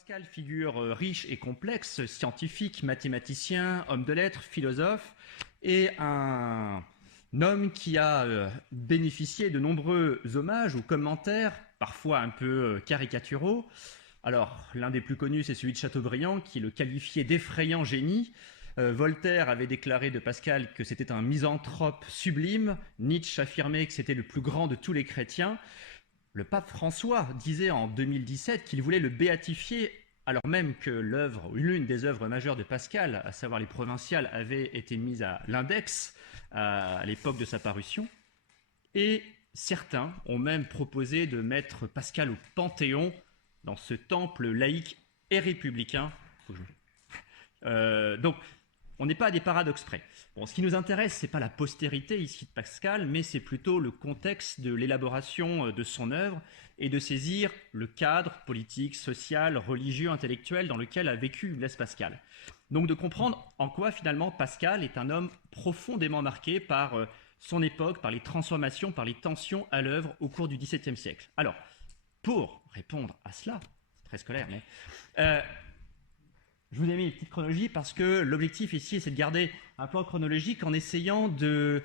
Pascal, figure riche et complexe, scientifique, mathématicien, homme de lettres, philosophe, et un homme qui a bénéficié de nombreux hommages ou commentaires, parfois un peu caricaturaux. Alors, l'un des plus connus, c'est celui de Chateaubriand, qui le qualifiait d'effrayant génie. Voltaire avait déclaré de Pascal que c'était un misanthrope sublime. Nietzsche affirmait que c'était le plus grand de tous les chrétiens. Le pape François disait en 2017 qu'il voulait le béatifier, alors même que l'une des œuvres majeures de Pascal, à savoir les Provinciales, avait été mise à l'index à l'époque de sa parution. Et certains ont même proposé de mettre Pascal au Panthéon, dans ce temple laïque et républicain. Donc, on n'est pas à des paradoxes près. Bon, ce qui nous intéresse, ce n'est pas la postérité ici de Pascal, mais c'est plutôt le contexte de l'élaboration de son œuvre et de saisir le cadre politique, social, religieux, intellectuel dans lequel a vécu Blaise Pascal. Donc de comprendre en quoi finalement Pascal est un homme profondément marqué par son époque, par les transformations, par les tensions à l'œuvre au cours du XVIIe siècle. Alors, pour répondre à cela, c'est très scolaire, mais je vous ai mis une petite chronologie parce que l'objectif ici, c'est de garder un plan chronologique en essayant de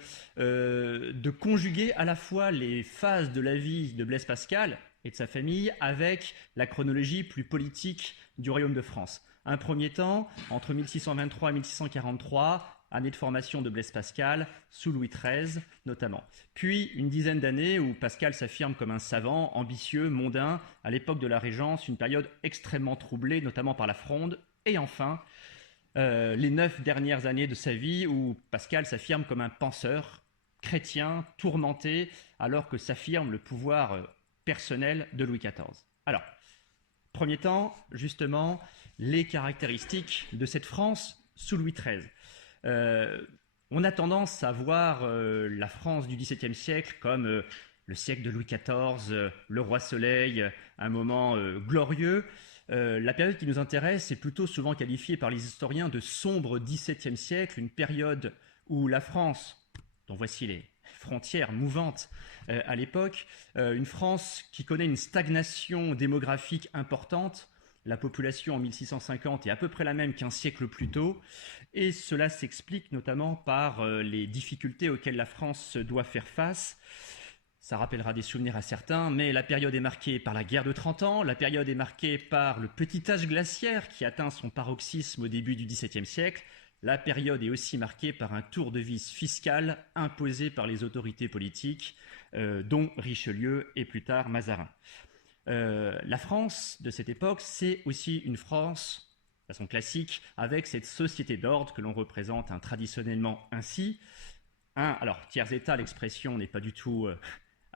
conjuguer à la fois les phases de la vie de Blaise Pascal et de sa famille avec la chronologie plus politique du royaume de France. Un premier temps, entre 1623 et 1643, année de formation de Blaise Pascal, sous Louis XIII notamment. Puis une dizaine d'années où Pascal s'affirme comme un savant, ambitieux, mondain, à l'époque de la Régence, une période extrêmement troublée, notamment par la Fronde. Et enfin, les 9 dernières années de sa vie où Pascal s'affirme comme un penseur chrétien, tourmenté, alors que s'affirme le pouvoir personnel de Louis XIV. Alors, premier temps, justement, les caractéristiques de cette France sous Louis XIII. On a tendance à voir la France du XVIIe siècle comme le siècle de Louis XIV, le roi Soleil, un moment glorieux. La période qui nous intéresse est plutôt souvent qualifiée par les historiens de sombre XVIIe siècle, une période où la France, dont voici les frontières mouvantes à l'époque, une France qui connaît une stagnation démographique importante. La population en 1650 est à peu près la même qu'un siècle plus tôt, et cela s'explique notamment par les difficultés auxquelles la France doit faire face. Ça rappellera des souvenirs à certains, mais la période est marquée par la guerre de 30 ans, la période est marquée par le petit âge glaciaire qui atteint son paroxysme au début du XVIIe siècle. La période est aussi marquée par un tour de vis fiscal imposé par les autorités politiques, dont Richelieu et plus tard Mazarin. La France de cette époque, c'est aussi une France, de façon classique, avec cette société d'ordre que l'on représente traditionnellement ainsi. Alors, tiers-état, l'expression n'est pas du tout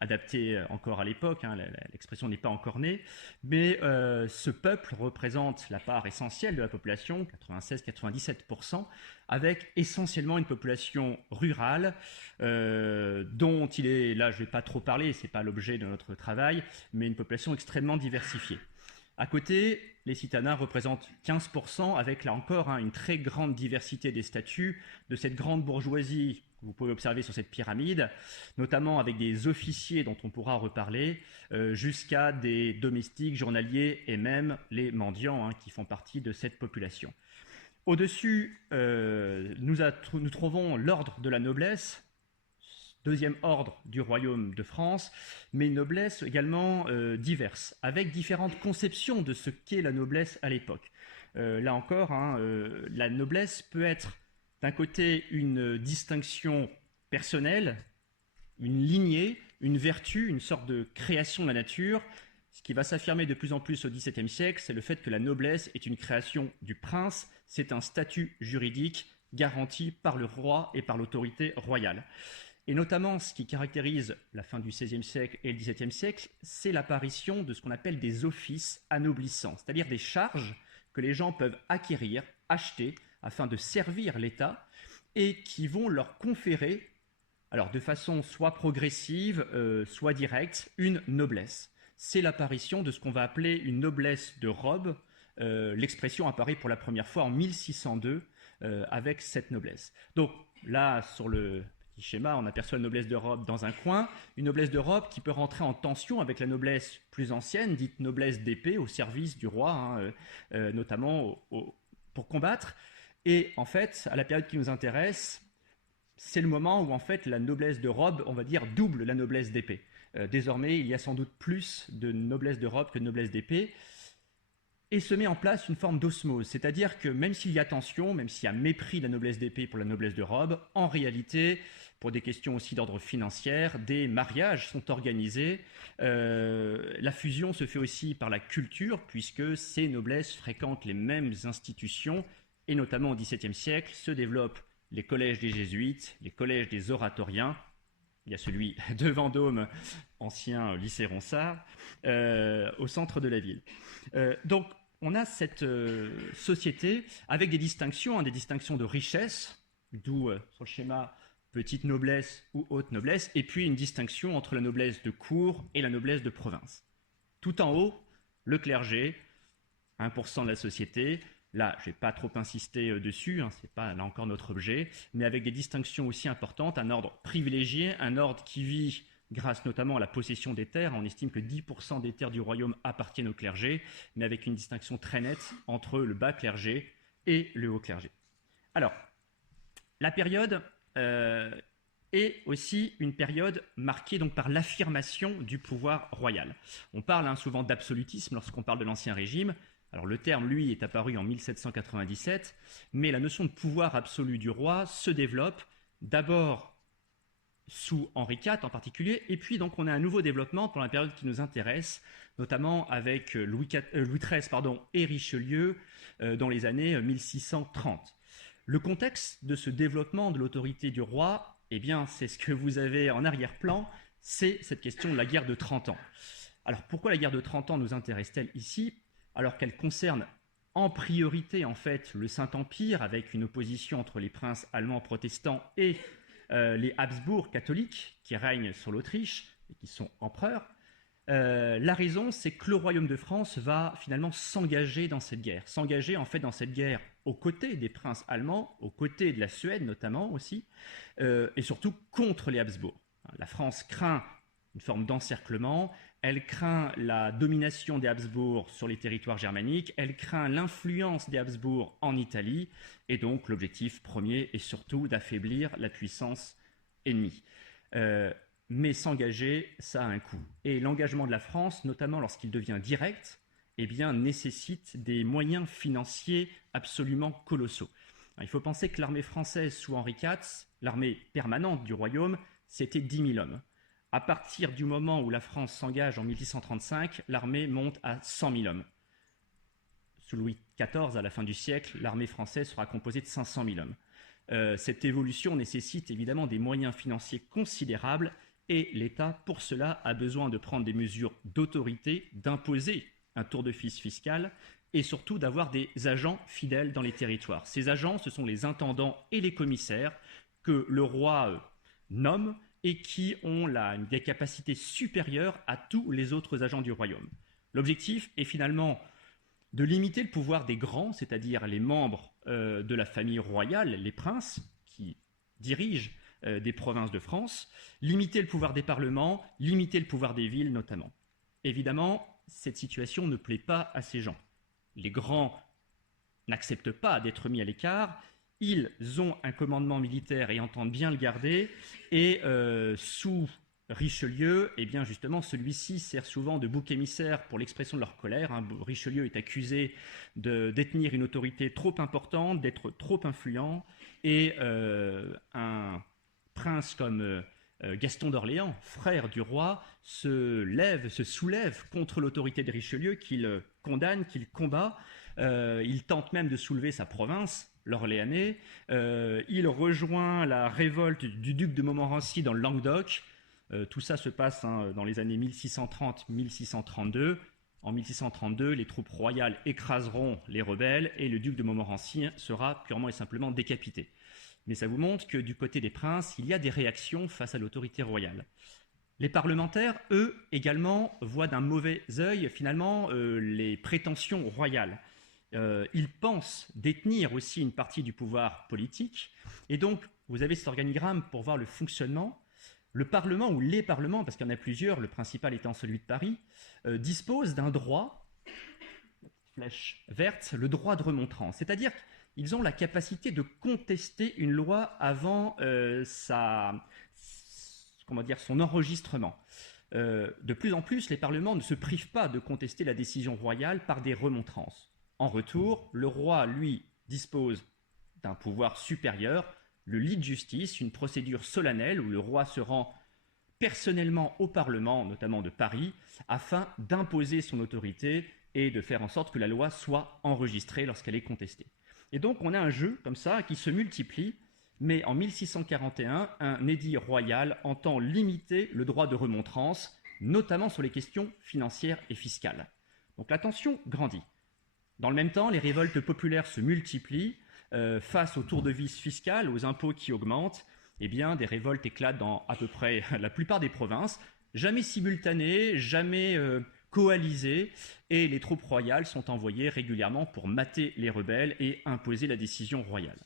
adaptée encore à l'époque, l'expression n'est pas encore née, mais ce peuple représente la part essentielle de la population, 96-97%, avec essentiellement une population rurale dont il est, là je ne vais pas trop parler, ce n'est pas l'objet de notre travail, mais une population extrêmement diversifiée. À côté, les citadins représentent 15%, avec là encore une très grande diversité des statuts de cette grande bourgeoisie que vous pouvez observer sur cette pyramide, notamment avec des officiers dont on pourra reparler, jusqu'à des domestiques, journaliers et même les mendiants qui font partie de cette population. Au-dessus, nous trouvons l'ordre de la noblesse, deuxième ordre du royaume de France, mais une noblesse également diverse, avec différentes conceptions de ce qu'est la noblesse à l'époque. Là encore, la noblesse peut être d'un côté une distinction personnelle, une lignée, une vertu, une sorte de création de la nature. Ce qui va s'affirmer de plus en plus au XVIIe siècle, c'est le fait que la noblesse est une création du prince, c'est un statut juridique garanti par le roi et par l'autorité royale. Et notamment, ce qui caractérise la fin du XVIe siècle et le XVIIe siècle, c'est l'apparition de ce qu'on appelle des offices anoblissants, c'est-à-dire des charges que les gens peuvent acquérir, acheter, afin de servir l'État, et qui vont leur conférer, alors de façon soit progressive, soit directe, une noblesse. C'est l'apparition de ce qu'on va appeler une noblesse de robe. L'expression apparaît pour la première fois en 1602 avec cette noblesse. Donc là, sur le petit schéma, on aperçoit la noblesse de robe dans un coin, une noblesse de robe qui peut rentrer en tension avec la noblesse plus ancienne, dite noblesse d'épée, au service du roi, notamment pour combattre. Et en fait, à la période qui nous intéresse, c'est le moment où en fait la noblesse de robe, on va dire, double la noblesse d'épée. Désormais, il y a sans doute plus de noblesse de robe que de noblesse d'épée. Et se met en place une forme d'osmose, c'est-à-dire que même s'il y a tension, même s'il y a mépris de la noblesse d'épée pour la noblesse de robe, en réalité, pour des questions aussi d'ordre financier, des mariages sont organisés. La fusion se fait aussi par la culture, puisque ces noblesses fréquentent les mêmes institutions, et notamment au XVIIe siècle se développent les collèges des jésuites, les collèges des oratoriens. Il y a celui de Vendôme, ancien lycée Ronsard, au centre de la ville. Donc, on a cette société avec des distinctions de richesse, d'où sur le schéma petite noblesse ou haute noblesse, et puis une distinction entre la noblesse de cour et la noblesse de province. Tout en haut, le clergé, 1% de la société. Là, je ne vais pas trop insister dessus, ce n'est pas là encore notre objet, mais avec des distinctions aussi importantes, un ordre privilégié, un ordre qui vit grâce notamment à la possession des terres. On estime que 10% des terres du royaume appartiennent au clergé, mais avec une distinction très nette entre le bas clergé et le haut clergé. Alors, la période est aussi une période marquée donc par l'affirmation du pouvoir royal. On parle souvent d'absolutisme lorsqu'on parle de l'Ancien Régime. Alors le terme, lui, est apparu en 1797, mais la notion de pouvoir absolu du roi se développe d'abord sous Henri IV en particulier, et puis donc on a un nouveau développement pour la période qui nous intéresse, notamment avec Louis XIII et Richelieu dans les années 1630. Le contexte de ce développement de l'autorité du roi, eh bien c'est ce que vous avez en arrière-plan, c'est cette question de la guerre de 30 ans. Alors pourquoi la guerre de 30 ans nous intéresse-t-elle ici, alors qu'elle concerne en priorité en fait le Saint-Empire, avec une opposition entre les princes allemands protestants et les Habsbourg catholiques qui règnent sur l'Autriche et qui sont empereurs. La raison, c'est que le royaume de France va finalement s'engager dans cette guerre, s'engager en fait dans cette guerre aux côtés des princes allemands, aux côtés de la Suède notamment aussi, et surtout contre les Habsbourg. La France craint une forme d'encerclement, elle craint la domination des Habsbourg sur les territoires germaniques, elle craint l'influence des Habsbourg en Italie, et donc l'objectif premier est surtout d'affaiblir la puissance ennemie. Mais s'engager, ça a un coût. Et l'engagement de la France, notamment lorsqu'il devient direct, eh bien, nécessite des moyens financiers absolument colossaux. Alors, il faut penser que l'armée française sous Henri IV, l'armée permanente du royaume, c'était 10 000 hommes. À partir du moment où la France s'engage en 1635, l'armée monte à 100 000 hommes. Sous Louis XIV, à la fin du siècle, l'armée française sera composée de 500 000 hommes. Cette évolution nécessite évidemment des moyens financiers considérables et l'État, pour cela, a besoin de prendre des mesures d'autorité, d'imposer un tour de vis fiscal et surtout d'avoir des agents fidèles dans les territoires. Ces agents, ce sont les intendants et les commissaires que le roi nomme et qui ont des capacités supérieures à tous les autres agents du royaume. L'objectif est finalement de limiter le pouvoir des grands, c'est-à-dire les membres de la famille royale, les princes qui dirigent des provinces de France, limiter le pouvoir des parlements, limiter le pouvoir des villes notamment. Évidemment, cette situation ne plaît pas à ces gens. Les grands n'acceptent pas d'être mis à l'écart, ils ont un commandement militaire et entendent bien le garder, et sous Richelieu, eh bien justement, celui-ci sert souvent de bouc émissaire pour l'expression de leur colère. Richelieu est accusé de détenir une autorité trop importante, d'être trop influent, et un prince comme Gaston d'Orléans, frère du roi, se soulève contre l'autorité de Richelieu, qu'il condamne, qu'il combat. Il tente même de soulever sa province, l'Orléanais. Il rejoint la révolte du duc de Montmorency dans le Languedoc. Tout ça se passe dans les années 1630-1632. En 1632, les troupes royales écraseront les rebelles et le duc de Montmorency sera purement et simplement décapité. Mais ça vous montre que du côté des princes, il y a des réactions face à l'autorité royale. Les parlementaires, eux, également, voient d'un mauvais œil, finalement, les prétentions royales. il pense détenir aussi une partie du pouvoir politique. Et donc, vous avez cet organigramme pour voir le fonctionnement. Le Parlement, ou les parlements, parce qu'il y en a plusieurs, le principal étant celui de Paris, dispose d'un droit, flèche verte, le droit de remontrance. C'est-à-dire qu'ils ont la capacité de contester une loi avant son enregistrement. De plus en plus, les parlements ne se privent pas de contester la décision royale par des remontrances. En retour, le roi, lui, dispose d'un pouvoir supérieur, le lit de justice, une procédure solennelle où le roi se rend personnellement au Parlement, notamment de Paris, afin d'imposer son autorité et de faire en sorte que la loi soit enregistrée lorsqu'elle est contestée. Et donc on a un jeu comme ça qui se multiplie, mais en 1641, un édit royal entend limiter le droit de remontrance, notamment sur les questions financières et fiscales. Donc la tension grandit. Dans le même temps, les révoltes populaires se multiplient. Face au tour de vis fiscal, aux impôts qui augmentent, eh bien, des révoltes éclatent dans à peu près la plupart des provinces, jamais simultanées, jamais coalisées, et les troupes royales sont envoyées régulièrement pour mater les rebelles et imposer la décision royale.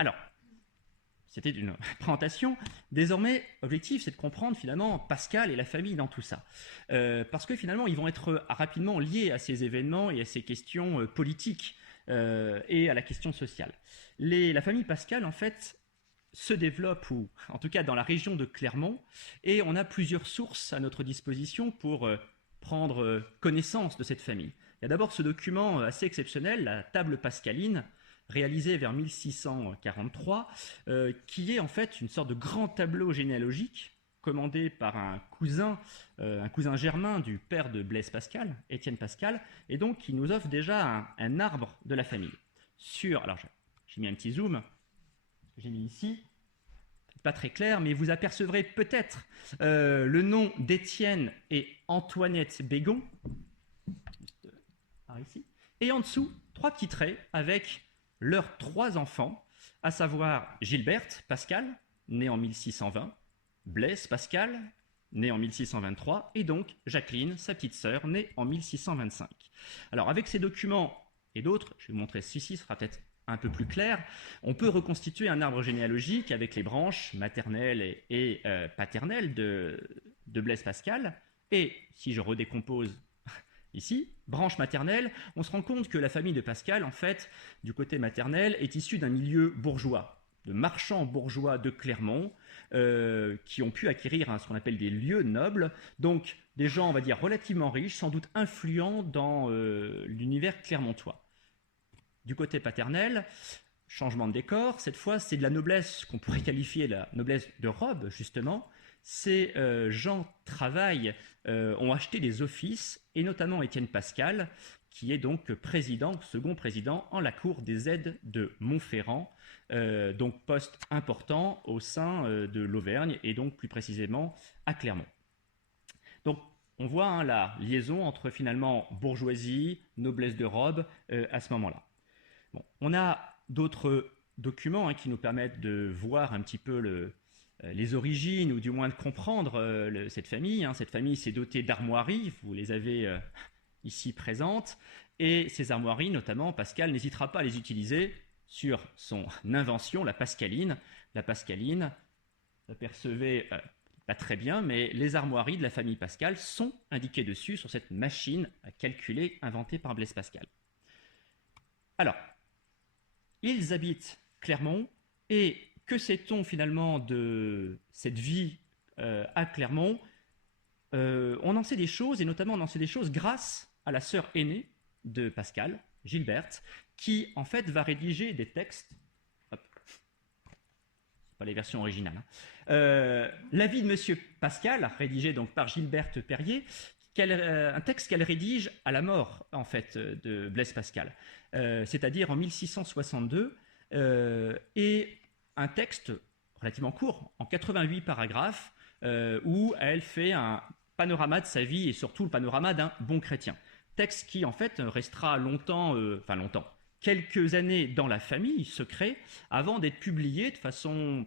Alors, c'était une présentation. Désormais, l'objectif, c'est de comprendre finalement Pascal et la famille dans tout ça. Parce que finalement, ils vont être rapidement liés à ces événements et à ces questions politiques et à la question sociale. La famille Pascal, en fait, se développe, ou en tout cas dans la région de Clermont, et on a plusieurs sources à notre disposition pour prendre connaissance de cette famille. Il y a d'abord ce document assez exceptionnel, la table pascaline, réalisé vers 1643, qui est en fait une sorte de grand tableau généalogique commandé par un cousin germain du père de Blaise Pascal, Étienne Pascal, et donc qui nous offre déjà un arbre de la famille. Alors j'ai mis un petit zoom, j'ai mis ici, pas très clair, mais vous apercevrez peut-être le nom d'Étienne et Antoinette Bégon, par ici, et en dessous, 3 petits traits avec leurs 3 enfants, à savoir Gilberte Pascal, née en 1620, Blaise Pascal, né en 1623, et donc Jacqueline, sa petite sœur, née en 1625. Alors avec ces documents et d'autres, je vais vous montrer ceci, ce sera peut-être un peu plus clair, on peut reconstituer un arbre généalogique avec les branches maternelles et paternelles de Blaise Pascal, et si je redécompose ici, branche maternelle, on se rend compte que la famille de Pascal, en fait, du côté maternel, est issue d'un milieu bourgeois, de marchands bourgeois de Clermont, qui ont pu acquérir ce qu'on appelle des lieux nobles, donc des gens, on va dire, relativement riches, sans doute influents dans l'univers clermontois. Du côté paternel, changement de décor, cette fois c'est de la noblesse qu'on pourrait qualifier la noblesse de robe, justement. Ces gens travaillent, ont acheté des offices, et notamment Étienne Pascal, qui est donc second président en la cour des aides de Montferrand, donc poste important au sein de l'Auvergne, et donc plus précisément à Clermont. Donc on voit la liaison entre finalement bourgeoisie, noblesse de robe à ce moment-là. Bon, on a d'autres documents qui nous permettent de voir un petit peu les origines, ou du moins de comprendre cette famille. Cette famille s'est dotée d'armoiries, vous les avez ici présentes, et ces armoiries, notamment, Pascal n'hésitera pas à les utiliser sur son invention, la pascaline. La pascaline, vous apercevez pas très bien, mais les armoiries de la famille Pascal sont indiquées dessus sur cette machine à calculer inventée par Blaise Pascal. Alors, ils habitent Clermont, et que sait-on finalement de cette vie à Clermont? On en sait des choses, et notamment on en sait des choses grâce à la sœur aînée de Pascal, Gilberte, qui en fait va rédiger des textes. Hop. C'est pas les versions originales. La vie de Monsieur Pascal, rédigé donc par Gilberte Perrier, un texte qu'elle rédige à la mort en fait de Blaise Pascal, c'est-à-dire en 1662, et un texte relativement court, en 88 paragraphes, où elle fait un panorama de sa vie et surtout le panorama d'un bon chrétien. Texte qui en fait restera quelques années dans la famille, secret, avant d'être publié de façon,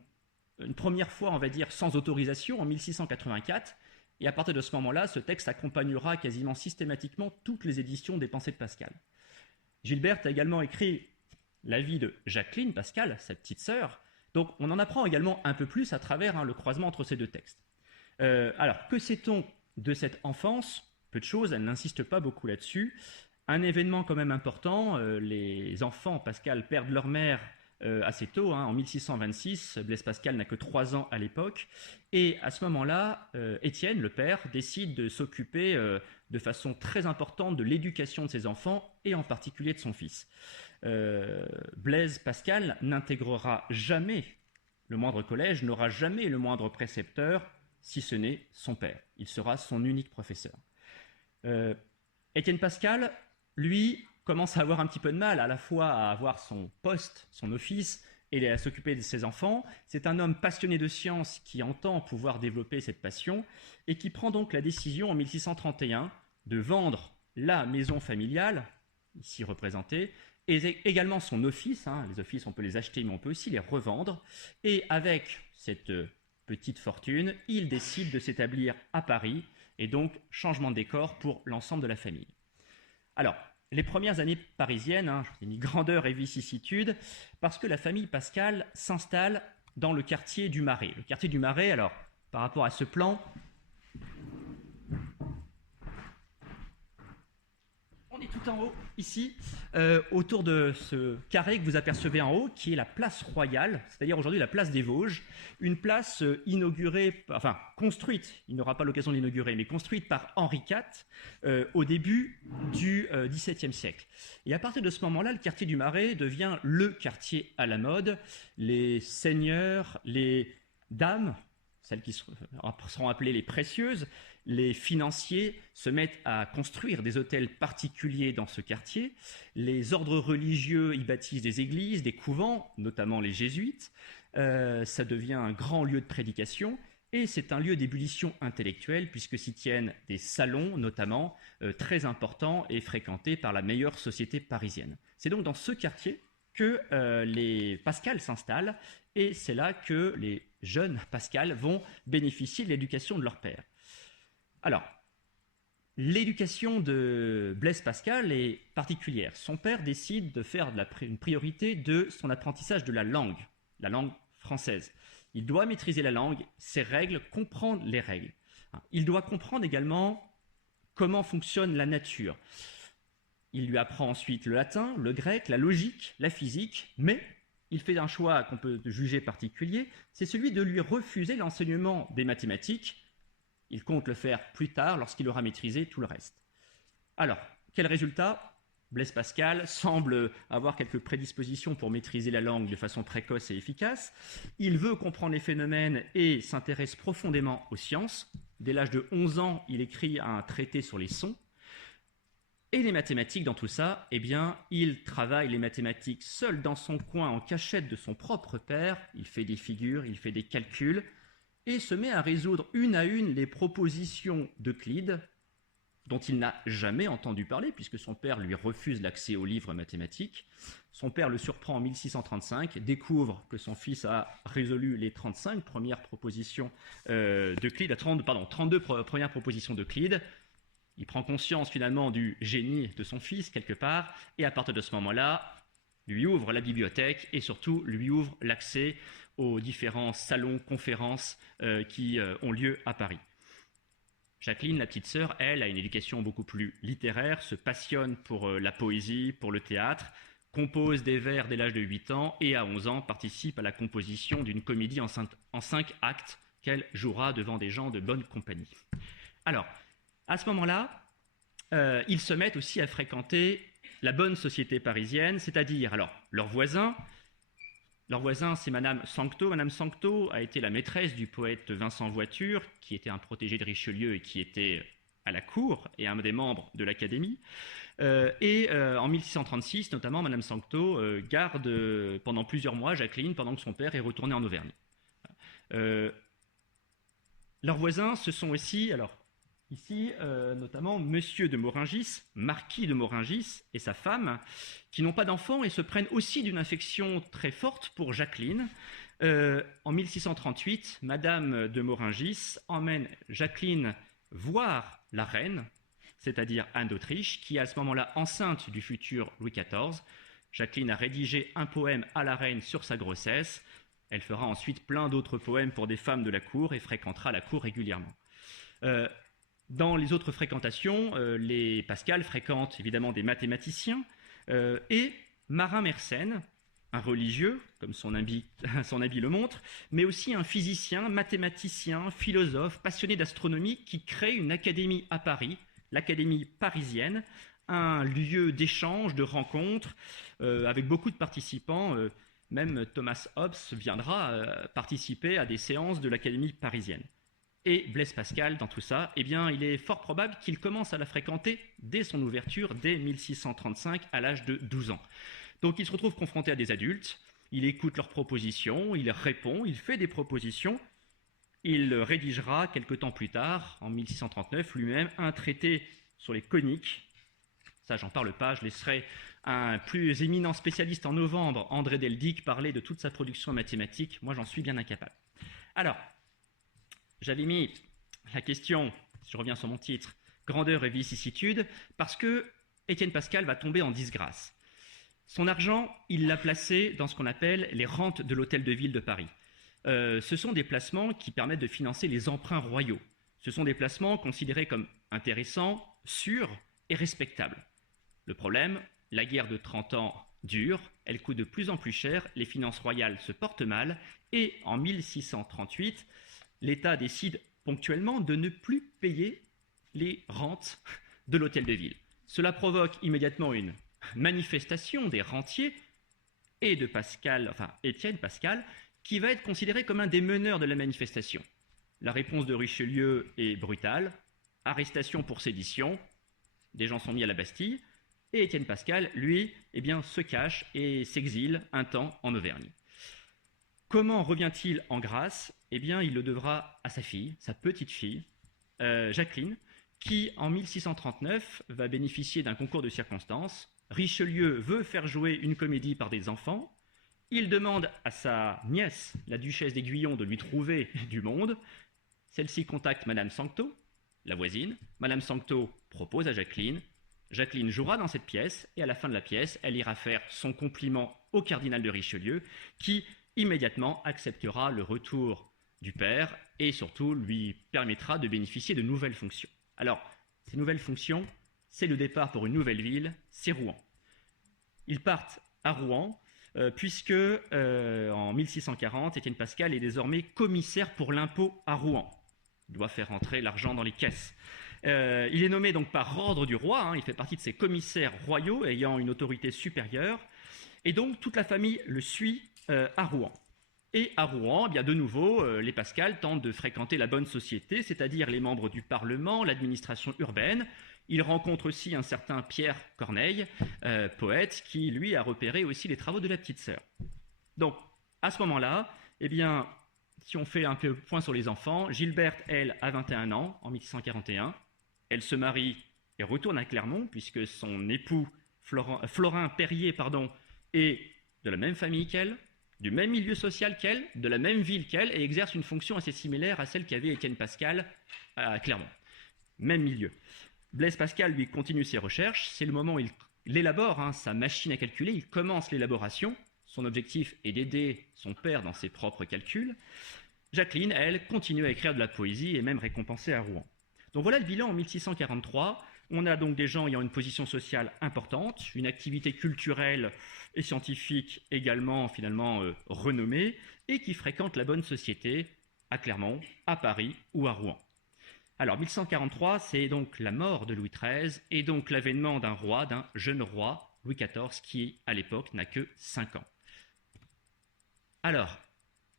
une première fois on va dire sans autorisation en 1684, et à partir de ce moment-là, ce texte accompagnera quasiment systématiquement toutes les éditions des Pensées de Pascal. Gilberte a également écrit la vie de Jacqueline Pascal, sa petite sœur. Donc on en apprend également un peu plus à travers le croisement entre ces deux textes. Alors, que sait-on de cette enfance? Peu de choses, elle n'insiste pas beaucoup là-dessus. Un événement quand même important, les enfants Pascal perdent leur mère assez tôt, en 1626, Blaise Pascal n'a que 3 ans à l'époque, et à ce moment-là, Étienne, le père, décide de s'occuper de façon très importante de l'éducation de ses enfants, et en particulier de son fils. Blaise Pascal n'intégrera jamais le moindre collège, n'aura jamais le moindre précepteur, si ce n'est son père. Il sera son unique professeur. Étienne Pascal, lui, commence à avoir un petit peu de mal à la fois à avoir son poste, son office, et à s'occuper de ses enfants. C'est un homme passionné de science qui entend pouvoir développer cette passion et qui prend donc la décision en 1631 de vendre la maison familiale, ici représentée, et également son office. Les offices, on peut les acheter, mais on peut aussi les revendre. Et avec cette petite fortune, il décide de s'établir à Paris, et donc changement de décor pour l'ensemble de la famille. Alors, les premières années parisiennes, je vous ai mis grandeur et vicissitude, parce que la famille Pascal s'installe dans le quartier du Marais. Le quartier du Marais, alors, par rapport à ce plan, on est tout en haut, ici, autour de ce carré que vous apercevez en haut, qui est la place Royale, c'est-à-dire aujourd'hui la place des Vosges, une place inaugurée, enfin construite, il n'aura pas l'occasion de l'inaugurer, mais construite par Henri IV au début du XVIIe siècle. Et à partir de ce moment-là, le quartier du Marais devient le quartier à la mode. Les seigneurs, les dames, celles qui seront appelées les précieuses, les financiers se mettent à construire des hôtels particuliers dans ce quartier. Les ordres religieux y bâtissent des églises, des couvents, notamment les jésuites. Ça devient un grand lieu de prédication et c'est un lieu d'ébullition intellectuelle puisque s'y tiennent des salons, notamment, très importants et fréquentés par la meilleure société parisienne. C'est donc dans ce quartier que les Pascal s'installent et c'est là que les jeunes Pascal vont bénéficier de l'éducation de leur père. Alors, l'éducation de Blaise Pascal est particulière. Son père décide de faire une priorité de son apprentissage de la langue française. Il doit maîtriser la langue, ses règles, comprendre les règles. Il doit comprendre également comment fonctionne la nature. Il lui apprend ensuite le latin, le grec, la logique, la physique, mais il fait un choix qu'on peut juger particulier, c'est celui de lui refuser l'enseignement des mathématiques. Il compte le faire plus tard lorsqu'il aura maîtrisé tout le reste. Alors, quel résultat? Blaise Pascal semble avoir quelques prédispositions pour maîtriser la langue de façon précoce et efficace. Il veut comprendre les phénomènes et s'intéresse profondément aux sciences. Dès l'âge de 11 ans, il écrit un traité sur les sons. Et les mathématiques dans tout ça, eh bien, il travaille les mathématiques seul dans son coin en cachette de son propre père. Il fait des figures, il fait des calculs et se met à résoudre une à une les propositions d'Euclide, dont il n'a jamais entendu parler, puisque son père lui refuse l'accès aux livres mathématiques. Son père le surprend en 1635, découvre que son fils a résolu les 35 premières propositions d'Euclide, 32 premières propositions d'Euclide. Il prend conscience finalement du génie de son fils, quelque part, et à partir de ce moment-là, lui ouvre la bibliothèque et surtout lui ouvre l'accès aux différents salons, conférences qui ont lieu à Paris. Jacqueline, la petite sœur, elle, a une éducation beaucoup plus littéraire, se passionne pour la poésie, pour le théâtre, compose des vers dès l'âge de 8 ans et à 11 ans participe à la composition d'une comédie en 5 actes qu'elle jouera devant des gens de bonne compagnie. Alors, à ce moment-là, ils se mettent aussi à fréquenter la bonne société parisienne, c'est-à-dire alors leurs voisins. Leur voisin, c'est Madame Sanctot. Madame Sanctot a été la maîtresse du poète Vincent Voiture, qui était un protégé de Richelieu et qui était à la cour et un des membres de l'Académie. En 1636, notamment, Madame Sanctot garde pendant plusieurs mois Jacqueline pendant que son père est retourné en Auvergne. Leurs voisins, ce sont aussi, alors ici, notamment Monsieur de Moringis, marquis de Moringis et sa femme, qui n'ont pas d'enfants et se prennent aussi d'une affection très forte pour Jacqueline. En 1638, Madame de Moringis emmène Jacqueline voir la reine c'est-à-dire Anne d'Autriche, qui est à ce moment-là enceinte du futur Louis XIV. Jacqueline a rédigé un poème à la reine sur sa grossesse. Elle fera ensuite plein d'autres poèmes pour des femmes de la cour et fréquentera la cour régulièrement. Dans les autres fréquentations, les Pascal fréquentent évidemment des mathématiciens et Marin Mersenne, un religieux, comme son habit le montre, mais aussi un physicien, mathématicien, philosophe, passionné d'astronomie qui crée une académie à Paris, l'Académie parisienne, un lieu d'échange, de rencontres, avec beaucoup de participants. Même Thomas Hobbes viendra participer à des séances de l'Académie parisienne. Et Blaise Pascal, dans tout ça, eh bien, il est fort probable qu'il commence à la fréquenter dès son ouverture, dès 1635, à l'âge de 12 ans. Donc il se retrouve confronté à des adultes, il écoute leurs propositions, il répond, il fait des propositions. Il rédigera quelque temps plus tard, en 1639, lui-même un traité sur les coniques. Ça, j'en parle pas, je laisserai un plus éminent spécialiste en novembre, André Deldic, parler de toute sa production mathématique. Moi, j'en suis bien incapable. Alors, j'avais mis la question, si je reviens sur mon titre, grandeur et vicissitude, parce que Étienne Pascal va tomber en disgrâce. Son argent, il l'a placé dans ce qu'on appelle les rentes de l'Hôtel de Ville de Paris. Ce sont des placements qui permettent de financer les emprunts royaux. Ce sont des placements considérés comme intéressants, sûrs et respectables. Le problème, la guerre de 30 ans dure, elle coûte de plus en plus cher, les finances royales se portent mal, et en 1638, l'État décide ponctuellement de ne plus payer les rentes de l'Hôtel de Ville. Cela provoque immédiatement une manifestation des rentiers et de Étienne Pascal, qui va être considéré comme un des meneurs de la manifestation. La réponse de Richelieu est brutale, arrestation pour sédition, des gens sont mis à la Bastille, et Étienne Pascal, lui, eh bien, se cache et s'exile un temps en Auvergne. Comment revient-il en grâce? Eh bien, il le devra à sa fille, sa petite fille, Jacqueline, qui, en 1639, va bénéficier d'un concours de circonstances. Richelieu veut faire jouer une comédie par des enfants. Il demande à sa nièce, la duchesse d'Aiguillon, de lui trouver du monde. Celle-ci contacte Madame Sanctot, la voisine. Madame Sanctot propose à Jacqueline. Jacqueline jouera dans cette pièce et à la fin de la pièce, elle ira faire son compliment au cardinal de Richelieu qui immédiatement acceptera le retour du père et surtout lui permettra de bénéficier de nouvelles fonctions. Alors, ces nouvelles fonctions, c'est le départ pour une nouvelle ville, c'est Rouen. Ils partent à Rouen puisque en 1640, Étienne Pascal est désormais commissaire pour l'impôt à Rouen. Il doit faire entrer l'argent dans les caisses. Il est nommé donc par ordre du roi, il fait partie de ces commissaires royaux ayant une autorité supérieure, et donc toute la famille le suit à Rouen. Et à Rouen, eh bien de nouveau, les Pascal tentent de fréquenter la bonne société, c'est-à-dire les membres du Parlement, l'administration urbaine. Il rencontre aussi un certain Pierre Corneille, poète, qui lui a repéré aussi les travaux de la petite sœur. Donc, à ce moment-là, eh bien, si on fait un peu le point sur les enfants, Gilberte, elle, a 21 ans, en 1641. Elle se marie et retourne à Clermont, puisque son époux, Florin Perrier, est de la même famille qu'elle, du même milieu social qu'elle, de la même ville qu'elle, et exerce une fonction assez similaire à celle qu'avait Étienne Pascal à Clermont. Même milieu. Blaise Pascal, lui, continue ses recherches. C'est le moment où il élabore sa machine à calculer, il commence l'élaboration. Son objectif est d'aider son père dans ses propres calculs. Jacqueline, elle, continue à écrire de la poésie et même récompensée à Rouen. Donc voilà le bilan en 1643. On a donc des gens ayant une position sociale importante, une activité culturelle et scientifique également finalement renommée, et qui fréquentent la bonne société à Clermont, à Paris ou à Rouen. Alors 1143, c'est donc la mort de Louis XIII et donc l'avènement d'un roi, d'un jeune roi, Louis XIV, qui à l'époque n'a que 5 ans. Alors,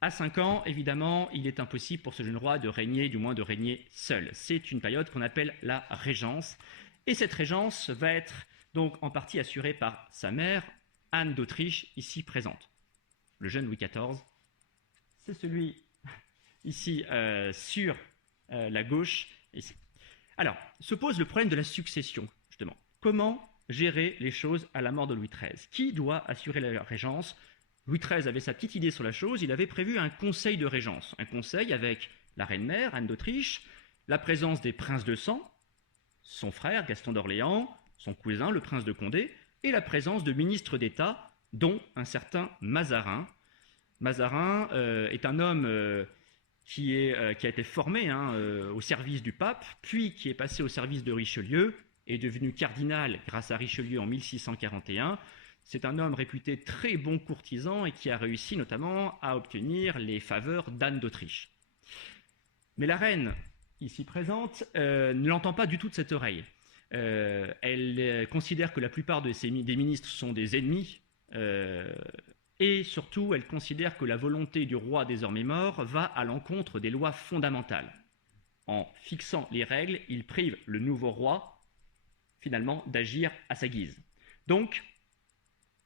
à 5 ans, évidemment, il est impossible pour ce jeune roi de régner, du moins de régner seul. C'est une période qu'on appelle la régence. Et cette régence va être donc en partie assurée par sa mère, Anne d'Autriche, ici présente. Le jeune Louis XIV, c'est celui ici sur la gauche. Ici. Alors, se pose le problème de la succession, justement. Comment gérer les choses à la mort de Louis XIII? Qui doit assurer la régence? Louis XIII avait sa petite idée sur la chose, il avait prévu un conseil de régence. Un conseil avec la reine-mère, Anne d'Autriche, la présence des princes de sang, son frère Gaston d'Orléans, son cousin le prince de Condé, et la présence de ministres d'État, dont un certain Mazarin. Mazarin est un homme qui a été formé au service du pape, puis qui est passé au service de Richelieu, est devenu cardinal grâce à Richelieu en 1641. C'est un homme réputé très bon courtisan et qui a réussi notamment à obtenir les faveurs d'Anne d'Autriche. Mais la reine, ici présente, ne l'entend pas du tout de cette oreille. Elle considère que la plupart des ministres sont des ennemis, et surtout, elle considère que la volonté du roi désormais mort va à l'encontre des lois fondamentales. En fixant les règles, il prive le nouveau roi, finalement, d'agir à sa guise. Donc,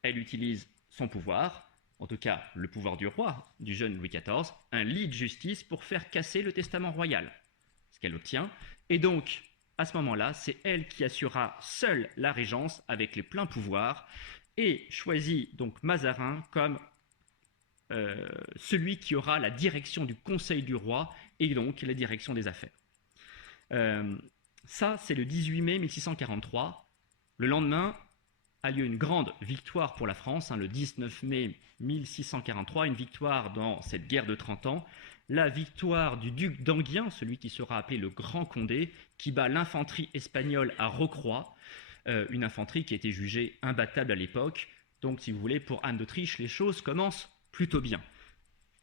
elle utilise son pouvoir, en tout cas le pouvoir du roi, du jeune Louis XIV, un lit de justice pour faire casser le testament royal, ce qu'elle obtient. Et donc, à ce moment-là, c'est elle qui assurera seule la régence avec les pleins pouvoirs et choisit donc Mazarin comme celui qui aura la direction du conseil du roi et donc la direction des affaires. Ça, c'est le 18 mai 1643. Le lendemain a lieu une grande victoire pour la France, le 19 mai 1643, une victoire dans cette guerre de 30 ans, la victoire du duc d'Enghien, celui qui sera appelé le Grand Condé, qui bat l'infanterie espagnole à Rocroi, une infanterie qui était jugée imbattable à l'époque. Donc, si vous voulez, pour Anne d'Autriche, les choses commencent plutôt bien.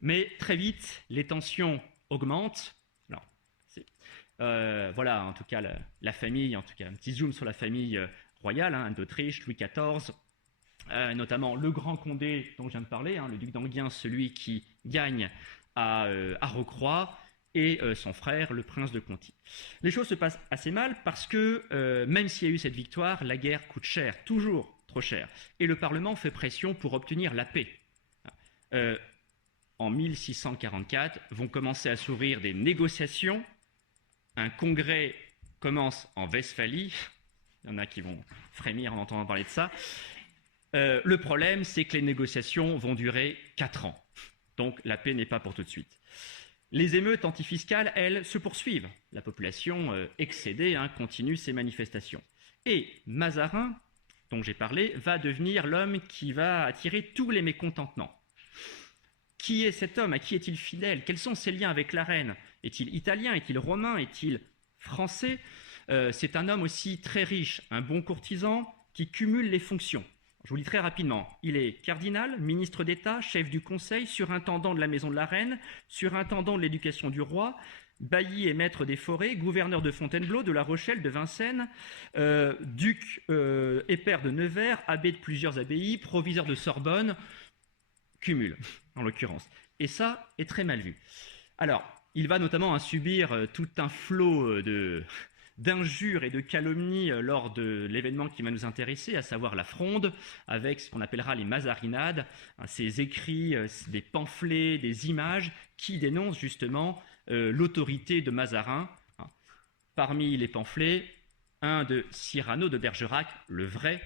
Mais très vite, les tensions augmentent. Alors, voilà, en tout cas, la famille, en tout cas, un petit zoom sur la famille royale, Anne d'Autriche, Louis XIV, notamment le Grand Condé dont je viens de parler, le duc d'Enghien, celui qui gagne à Rocroi, et son frère, le prince de Conti. Les choses se passent assez mal parce que, même s'il y a eu cette victoire, la guerre coûte cher, toujours trop cher. Et le Parlement fait pression pour obtenir la paix. En 1644, vont commencer à s'ouvrir des négociations. Un congrès commence en Westphalie. Il y en a qui vont frémir en entendant parler de ça. Le problème, c'est que les négociations vont durer 4 ans. Donc la paix n'est pas pour tout de suite. Les émeutes antifiscales, elles, se poursuivent. La population excédée continue ses manifestations. Et Mazarin, dont j'ai parlé, va devenir l'homme qui va attirer tous les mécontentements. Qui est cet homme? À qui est-il fidèle? Quels sont ses liens avec la reine? Est-il italien? Est-il romain? Est-il français? C'est un homme aussi très riche, un bon courtisan qui cumule les fonctions. Je vous lis très rapidement. Il est cardinal, ministre d'État, chef du conseil, surintendant de la maison de la reine, surintendant de l'éducation du roi, bailli et maître des forêts, gouverneur de Fontainebleau, de La Rochelle, de Vincennes, duc et père de Nevers, abbé de plusieurs abbayes, proviseur de Sorbonne, cumul en l'occurrence. Et ça est très mal vu. Alors, il va notamment subir tout un flot d'injures et de calomnies lors de l'événement qui va nous intéresser, à savoir la Fronde, avec ce qu'on appellera les mazarinades, ces écrits, des pamphlets, des images qui dénoncent justement l'autorité de Mazarin. Parmi les pamphlets, un de Cyrano de Bergerac, le vrai.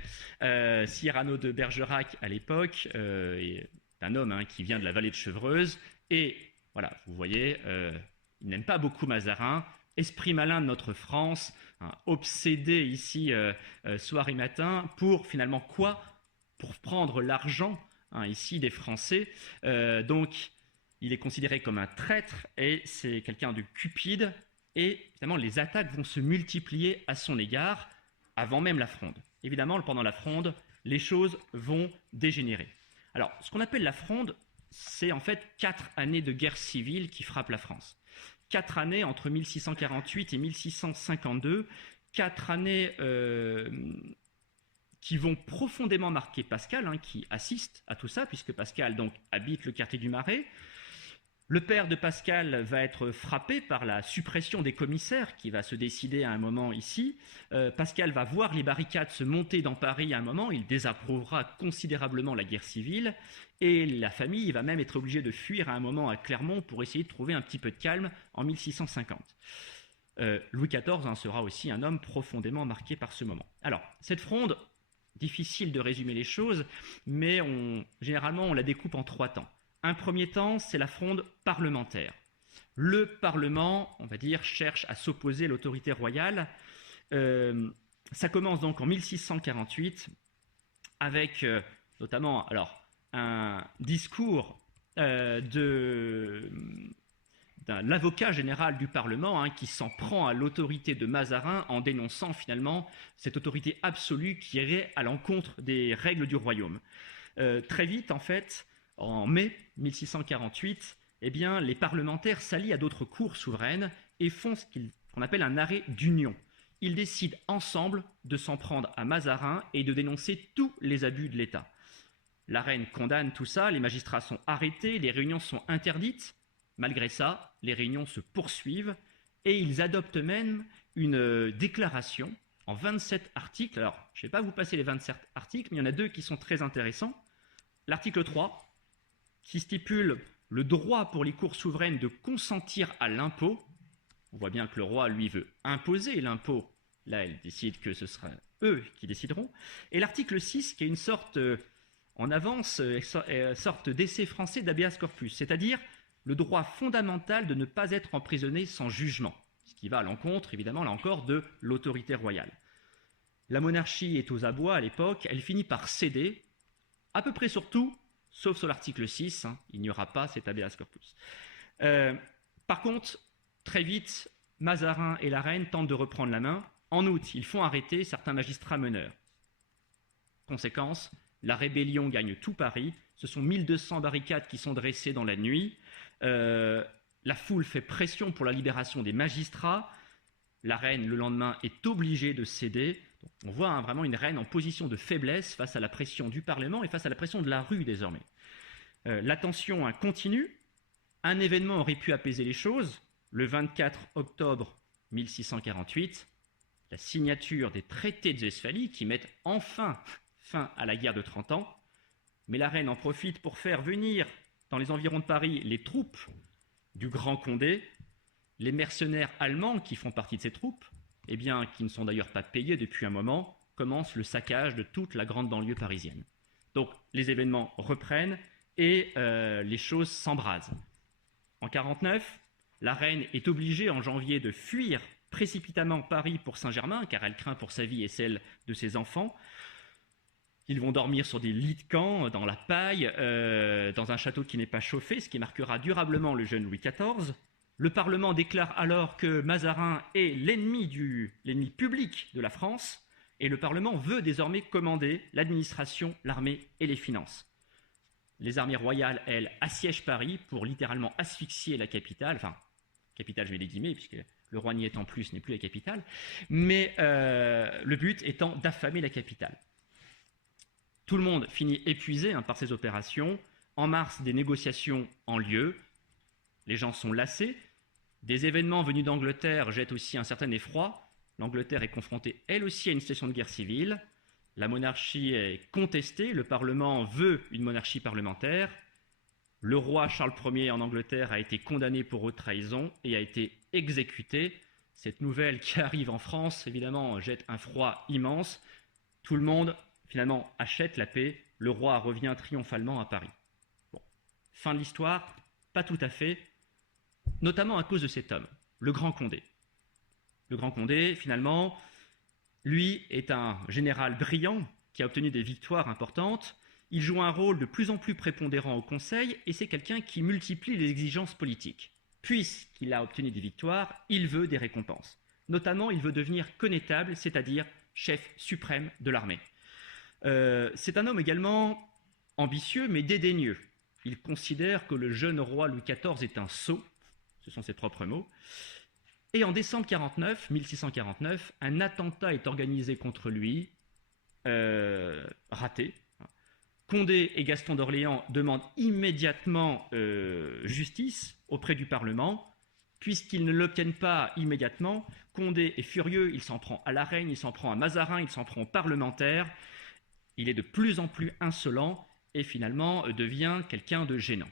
Cyrano de Bergerac, à l'époque, est un homme qui vient de la vallée de Chevreuse, et voilà, vous voyez, il n'aime pas beaucoup Mazarin. Esprit malin de notre France, obsédé ici soir et matin, pour finalement quoi? Pour prendre l'argent ici des Français. Donc, il est considéré comme un traître et c'est quelqu'un de cupide. Et évidemment, les attaques vont se multiplier à son égard avant même la Fronde. Évidemment, pendant la Fronde, les choses vont dégénérer. Alors, ce qu'on appelle la Fronde, c'est en fait 4 années de guerre civile qui frappent la France. 4 années entre 1648 et 1652, 4 années qui vont profondément marquer Pascal, qui assiste à tout ça, puisque Pascal donc habite le quartier du Marais. Le père de Pascal va être frappé par la suppression des commissaires qui va se décider à un moment ici. Pascal va voir les barricades se monter dans Paris à un moment, il désapprouvera considérablement la guerre civile et la famille va même être obligée de fuir à un moment à Clermont pour essayer de trouver un petit peu de calme en 1650. Louis XIV sera aussi un homme profondément marqué par ce moment. Alors, cette fronde, difficile de résumer les choses, mais généralement on la découpe en 3 temps. Un premier temps, c'est la fronde parlementaire. Le Parlement, on va dire, cherche à s'opposer à l'autorité royale Ça commence donc en 1648 avec notamment alors, un discours de l'avocat général du Parlement qui s'en prend à l'autorité de Mazarin en dénonçant finalement cette autorité absolue qui irait à l'encontre des règles du royaume. Très vite, en fait, en mai 1648, eh bien, les parlementaires s'allient à d'autres cours souveraines et font ce qu'on appelle un arrêt d'union. Ils décident ensemble de s'en prendre à Mazarin et de dénoncer tous les abus de l'État. La reine condamne tout ça, les magistrats sont arrêtés, les réunions sont interdites. Malgré ça, les réunions se poursuivent et ils adoptent même une déclaration en 27 articles. Alors, je ne vais pas vous passer les 27 articles, mais il y en a deux qui sont très intéressants. L'article 3, qui stipule le droit pour les cours souveraines de consentir à l'impôt. On voit bien que le roi, lui, veut imposer l'impôt. Là, elle décide que ce sera eux qui décideront. Et l'article 6, qui est une sorte, en avance, sorte d'essai français d'habeas corpus, c'est-à-dire le droit fondamental de ne pas être emprisonné sans jugement, ce qui va à l'encontre, évidemment, là encore, de l'autorité royale. La monarchie est aux abois à l'époque, elle finit par céder, à peu près sur tout, sauf sur l'article 6, il n'y aura pas cet habeas corpus. Par contre, très vite, Mazarin et la reine tentent de reprendre la main. En août, ils font arrêter certains magistrats meneurs. Conséquence, la rébellion gagne tout Paris. Ce sont 1200 barricades qui sont dressées dans la nuit. La foule fait pression pour la libération des magistrats. La reine, le lendemain, est obligée de céder. Donc, on voit vraiment une reine en position de faiblesse face à la pression du Parlement et face à la pression de la rue désormais. La tension continue. Un événement aurait pu apaiser les choses. Le 24 octobre 1648, la signature des traités de Westphalie qui mettent enfin fin à la guerre de 30 ans. Mais la reine en profite pour faire venir dans les environs de Paris les troupes du Grand Condé, les mercenaires allemands qui font partie de ces troupes, eh bien, qui ne sont d'ailleurs pas payés depuis un moment, commence le saccage de toute la grande banlieue parisienne. Donc les événements reprennent et les choses s'embrasent. En 1949, la reine est obligée en janvier de fuir précipitamment Paris pour Saint-Germain, car elle craint pour sa vie et celle de ses enfants. Ils vont dormir sur des lits de camp, dans la paille, dans un château qui n'est pas chauffé, ce qui marquera durablement le jeune Louis XIV. Le Parlement déclare alors que Mazarin est l'ennemi public de la France, et le Parlement veut désormais commander l'administration, l'armée et les finances. Les armées royales, elles, assiègent Paris pour littéralement asphyxier la capitale, enfin, capitale je mets des guillemets, puisque le roi n'y étant plus, n'est plus la capitale, mais le but étant d'affamer la capitale. Tout le monde finit épuisé par ces opérations. En mars, des négociations ont lieu. Les gens sont lassés. Des événements venus d'Angleterre jettent aussi un certain effroi. L'Angleterre est confrontée, elle aussi, à une situation de guerre civile. La monarchie est contestée. Le Parlement veut une monarchie parlementaire. Le roi Charles Ier en Angleterre a été condamné pour haute trahison et a été exécuté. Cette nouvelle qui arrive en France, évidemment, jette un froid immense. Tout le monde finalement achète la paix, le roi revient triomphalement à Paris. Bon. Fin de l'histoire, pas tout à fait, notamment à cause de cet homme, le Grand Condé. Le Grand Condé, finalement, lui est un général brillant qui a obtenu des victoires importantes. Il joue un rôle de plus en plus prépondérant au Conseil et c'est quelqu'un qui multiplie les exigences politiques. Puisqu'il a obtenu des victoires, il veut des récompenses. Notamment, il veut devenir connétable, c'est-à-dire chef suprême de l'armée. C'est un homme également ambitieux mais dédaigneux. Il considère que le jeune roi Louis XIV est un sot, ce sont ses propres mots. Et en décembre 1649, un attentat est organisé contre lui, raté. Condé et Gaston d'Orléans demandent immédiatement justice auprès du Parlement. Puisqu'ils ne l'obtiennent pas immédiatement, Condé est furieux, il s'en prend à la reine, il s'en prend à Mazarin, il s'en prend aux parlementaires. Il est de plus en plus insolent et finalement devient quelqu'un de gênant.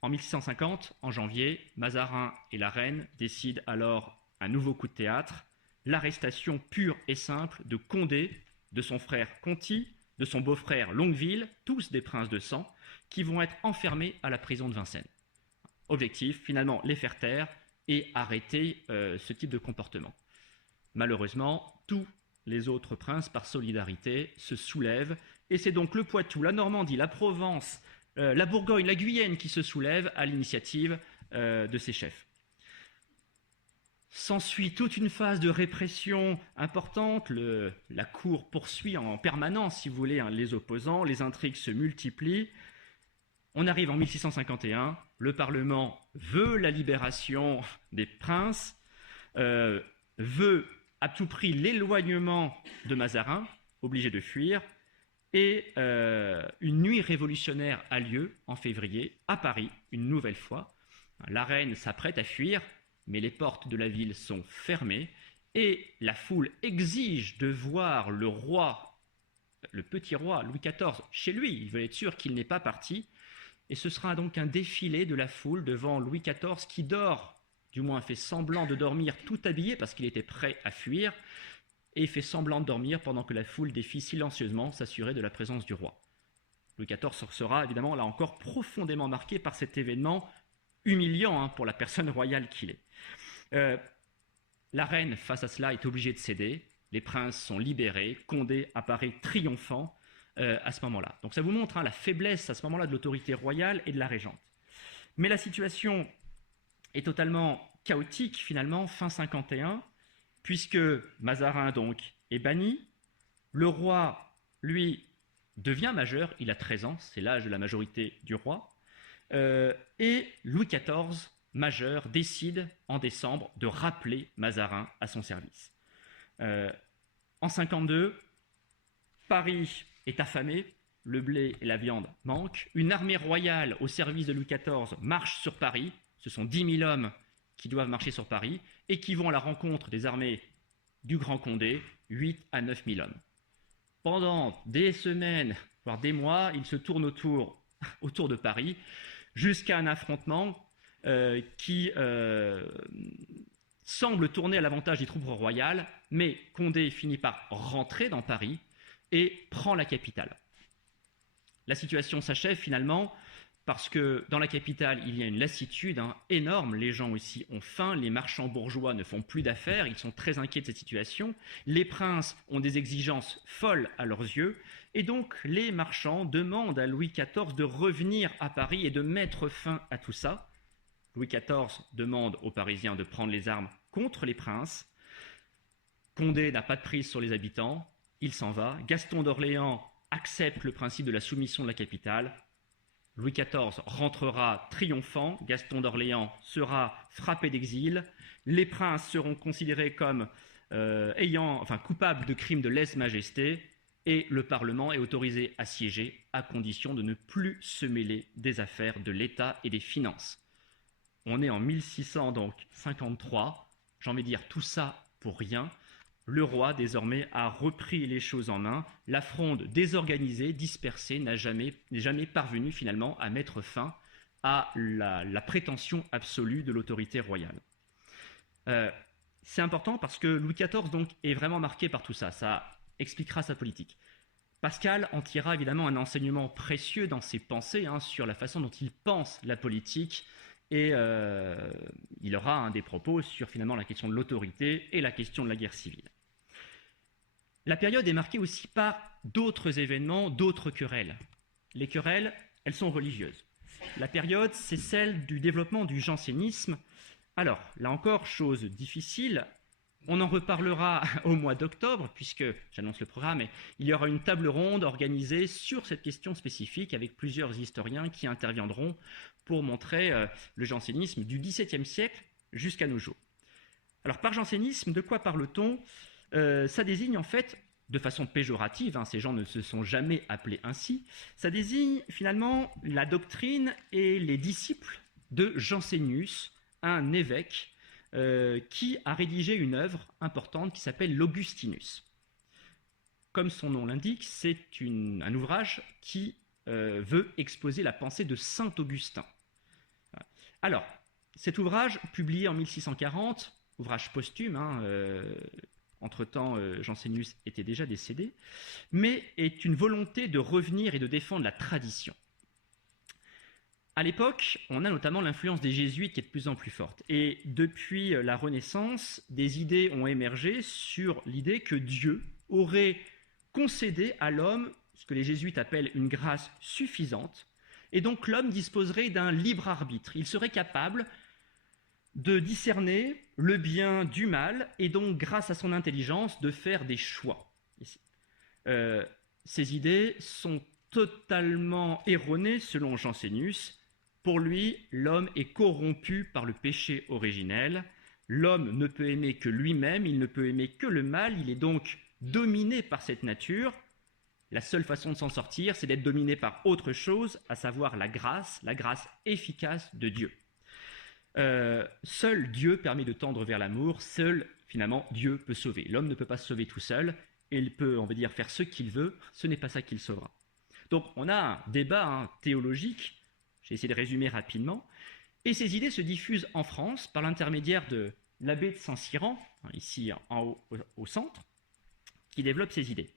En 1650, en janvier, Mazarin et la reine décident alors un nouveau coup de théâtre, l'arrestation pure et simple de Condé, de son frère Conti, de son beau-frère Longueville, tous des princes de sang, qui vont être enfermés à la prison de Vincennes. Objectif, finalement, les faire taire et arrêter ce type de comportement. Malheureusement, tous les autres princes, par solidarité, se soulèvent, et c'est donc le Poitou, la Normandie, la Provence, la Bourgogne, la Guyenne qui se soulèvent à l'initiative de ces chefs. S'ensuit toute une phase de répression importante, la cour poursuit en permanence, si vous voulez, les opposants, les intrigues se multiplient. On arrive en 1651, le Parlement veut la libération des princes, veut à tout prix l'éloignement de Mazarin, obligé de fuir, et une nuit révolutionnaire a lieu en février à Paris, une nouvelle fois. La reine s'apprête à fuir, mais les portes de la ville sont fermées, et la foule exige de voir le roi, le petit roi Louis XIV, chez lui. Il veut être sûr qu'il n'est pas parti, et ce sera donc un défilé de la foule devant Louis XIV qui dort, du moins fait semblant de dormir tout habillé parce qu'il était prêt à fuir, et fait semblant de dormir pendant que la foule défie silencieusement s'assurer de la présence du roi. Louis XIV sera évidemment là encore profondément marqué par cet événement humiliant pour la personne royale qu'il est. La reine, face à cela, est obligée de céder. Les princes sont libérés. Condé apparaît triomphant à ce moment-là. Donc ça vous montre la faiblesse à ce moment-là de l'autorité royale et de la régente. Mais la situation est totalement chaotique finalement, fin 51, puisque Mazarin donc est banni. Le roi, lui, devient majeur. Il a 13 ans, c'est l'âge de la majorité du roi. Et Louis XIV, majeur, décide en décembre de rappeler Mazarin à son service. En 52, Paris est affamé, le blé et la viande manquent. Une armée royale au service de Louis XIV marche sur Paris. Ce sont 10 000 hommes qui doivent marcher sur Paris et qui vont à la rencontre des armées du Grand Condé, 8 à 9 000 hommes. Pendant des semaines, voire des mois, ils se tournent autour de Paris, jusqu'à un affrontement qui semble tourner à l'avantage des troupes royales, mais Condé finit par rentrer dans Paris et prend la capitale. La situation s'achève finalement parce que dans la capitale, il y a une lassitude énorme, les gens aussi ont faim, les marchands bourgeois ne font plus d'affaires, ils sont très inquiets de cette situation, les princes ont des exigences folles à leurs yeux, et donc les marchands demandent à Louis XIV de revenir à Paris et de mettre fin à tout ça. Louis XIV demande aux Parisiens de prendre les armes contre les princes. Condé n'a pas de prise sur les habitants, il s'en va. Gaston d'Orléans accepte le principe de la soumission de la capitale. Louis XIV rentrera triomphant, Gaston d'Orléans sera frappé d'exil, les princes seront considérés comme coupables de crimes de lèse-majesté, et le Parlement est autorisé à siéger à condition de ne plus se mêler des affaires de l'État et des finances. On est en 1653, j'ai envie de dire tout ça pour rien. Le roi, désormais, a repris les choses en main. La fronde désorganisée, dispersée, n'est jamais parvenue finalement à mettre fin à la prétention absolue de l'autorité royale. C'est important parce que Louis XIV donc, est vraiment marqué par tout ça. Ça expliquera sa politique. Pascal en tirera évidemment un enseignement précieux dans ses pensées sur la façon dont il pense la politique, et il aura des propos sur finalement la question de l'autorité et la question de la guerre civile. La période est marquée aussi par d'autres événements, d'autres querelles. Les querelles, elles sont religieuses. La période, c'est celle du développement du jansénisme. Alors, là encore, chose difficile, on en reparlera au mois d'octobre, puisque, j'annonce le programme, il y aura une table ronde organisée sur cette question spécifique avec plusieurs historiens qui interviendront pour montrer le jansénisme du XVIIe siècle jusqu'à nos jours. Alors, par jansénisme, de quoi parle-t-on ? Ça désigne en fait, de façon péjorative, ces gens ne se sont jamais appelés ainsi, ça désigne finalement la doctrine et les disciples de Jansénius, un évêque qui a rédigé une œuvre importante qui s'appelle l'Augustinus. Comme son nom l'indique, c'est un ouvrage qui veut exposer la pensée de saint Augustin. Alors, cet ouvrage, publié en 1640, ouvrage posthume, entre-temps, Jansénius était déjà décédé, mais est une volonté de revenir et de défendre la tradition. À l'époque, on a notamment l'influence des jésuites qui est de plus en plus forte. Et depuis la Renaissance, des idées ont émergé sur l'idée que Dieu aurait concédé à l'homme ce que les jésuites appellent une grâce suffisante, et donc l'homme disposerait d'un libre arbitre. Il serait capable de discerner le bien du mal, et donc grâce à son intelligence de faire des choix. Ces idées sont totalement erronées selon Jansénius. Pour lui, l'homme est corrompu par le péché originel. L'homme ne peut aimer que lui-même, il ne peut aimer que le mal, il est donc dominé par cette nature. La seule façon de s'en sortir, c'est d'être dominé par autre chose, à savoir la grâce efficace de Dieu. Seul Dieu permet de tendre vers l'amour, seul, finalement, Dieu peut sauver. L'homme ne peut pas se sauver tout seul, et il peut, on va dire, faire ce qu'il veut, ce n'est pas ça qu'il sauvera. Donc on a un débat théologique, j'ai essayé de résumer rapidement, et ces idées se diffusent en France par l'intermédiaire de l'abbé de Saint-Cyran, ici en haut au centre, qui développe ces idées.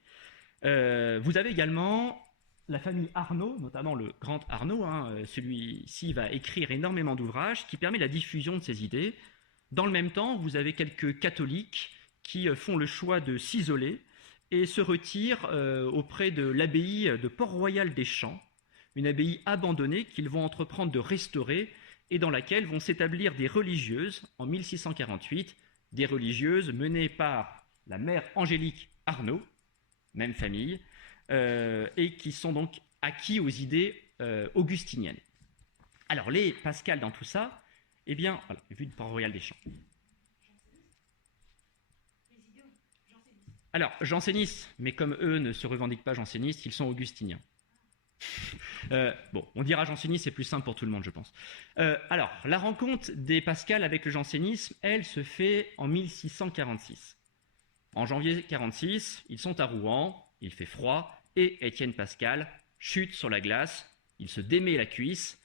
Vous avez également la famille Arnaud, notamment le grand Arnaud, celui-ci va écrire énormément d'ouvrages qui permettent la diffusion de ces idées. Dans le même temps, vous avez quelques catholiques qui font le choix de s'isoler et se retirent auprès de l'abbaye de Port-Royal des Champs, une abbaye abandonnée qu'ils vont entreprendre de restaurer et dans laquelle vont s'établir des religieuses en 1648, des religieuses menées par la mère Angélique Arnaud, même famille, et qui sont donc acquis aux idées augustiniennes. Alors, les Pascal dans tout ça, eh bien, voilà, vu de Port-Royal des Champs. Alors, jansénistes, mais comme eux ne se revendiquent pas jansénistes, ils sont augustiniens. Bon, on dira janséniste, c'est plus simple pour tout le monde, je pense. Alors, la rencontre des Pascal avec le jansénisme, elle se fait en 1646. En janvier 46, ils sont à Rouen, il fait froid, et Étienne Pascal chute sur la glace, il se démet la cuisse,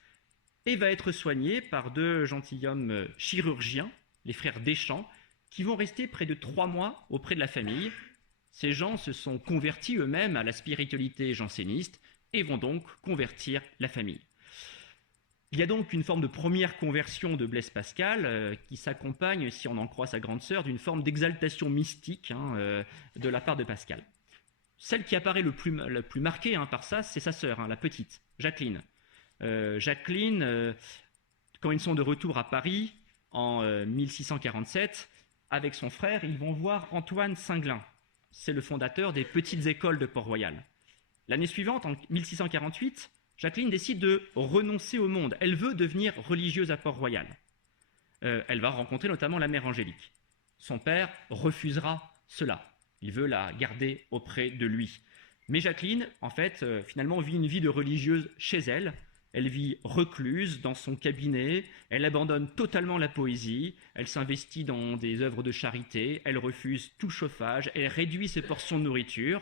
et va être soigné par deux gentilshommes chirurgiens, les frères Deschamps, qui vont rester près de 3 mois auprès de la famille. Ces gens se sont convertis eux-mêmes à la spiritualité janséniste, et vont donc convertir la famille. Il y a donc une forme de première conversion de Blaise Pascal qui s'accompagne, si on en croit sa grande sœur, d'une forme d'exaltation mystique de la part de Pascal. Celle qui apparaît le plus marquée par ça, c'est sa sœur, la petite, Jacqueline. Jacqueline, quand ils sont de retour à Paris en 1647, avec son frère, ils vont voir Antoine Singlin. C'est le fondateur des petites écoles de Port-Royal. L'année suivante, en 1648, Jacqueline décide de renoncer au monde. Elle veut devenir religieuse à Port-Royal. Elle va rencontrer notamment la mère Angélique. Son père refusera cela. Il veut la garder auprès de lui. Mais Jacqueline, en fait, finalement, vit une vie de religieuse chez elle. Elle vit recluse dans son cabinet. Elle abandonne totalement la poésie. Elle s'investit dans des œuvres de charité. Elle refuse tout chauffage. Elle réduit ses portions de nourriture.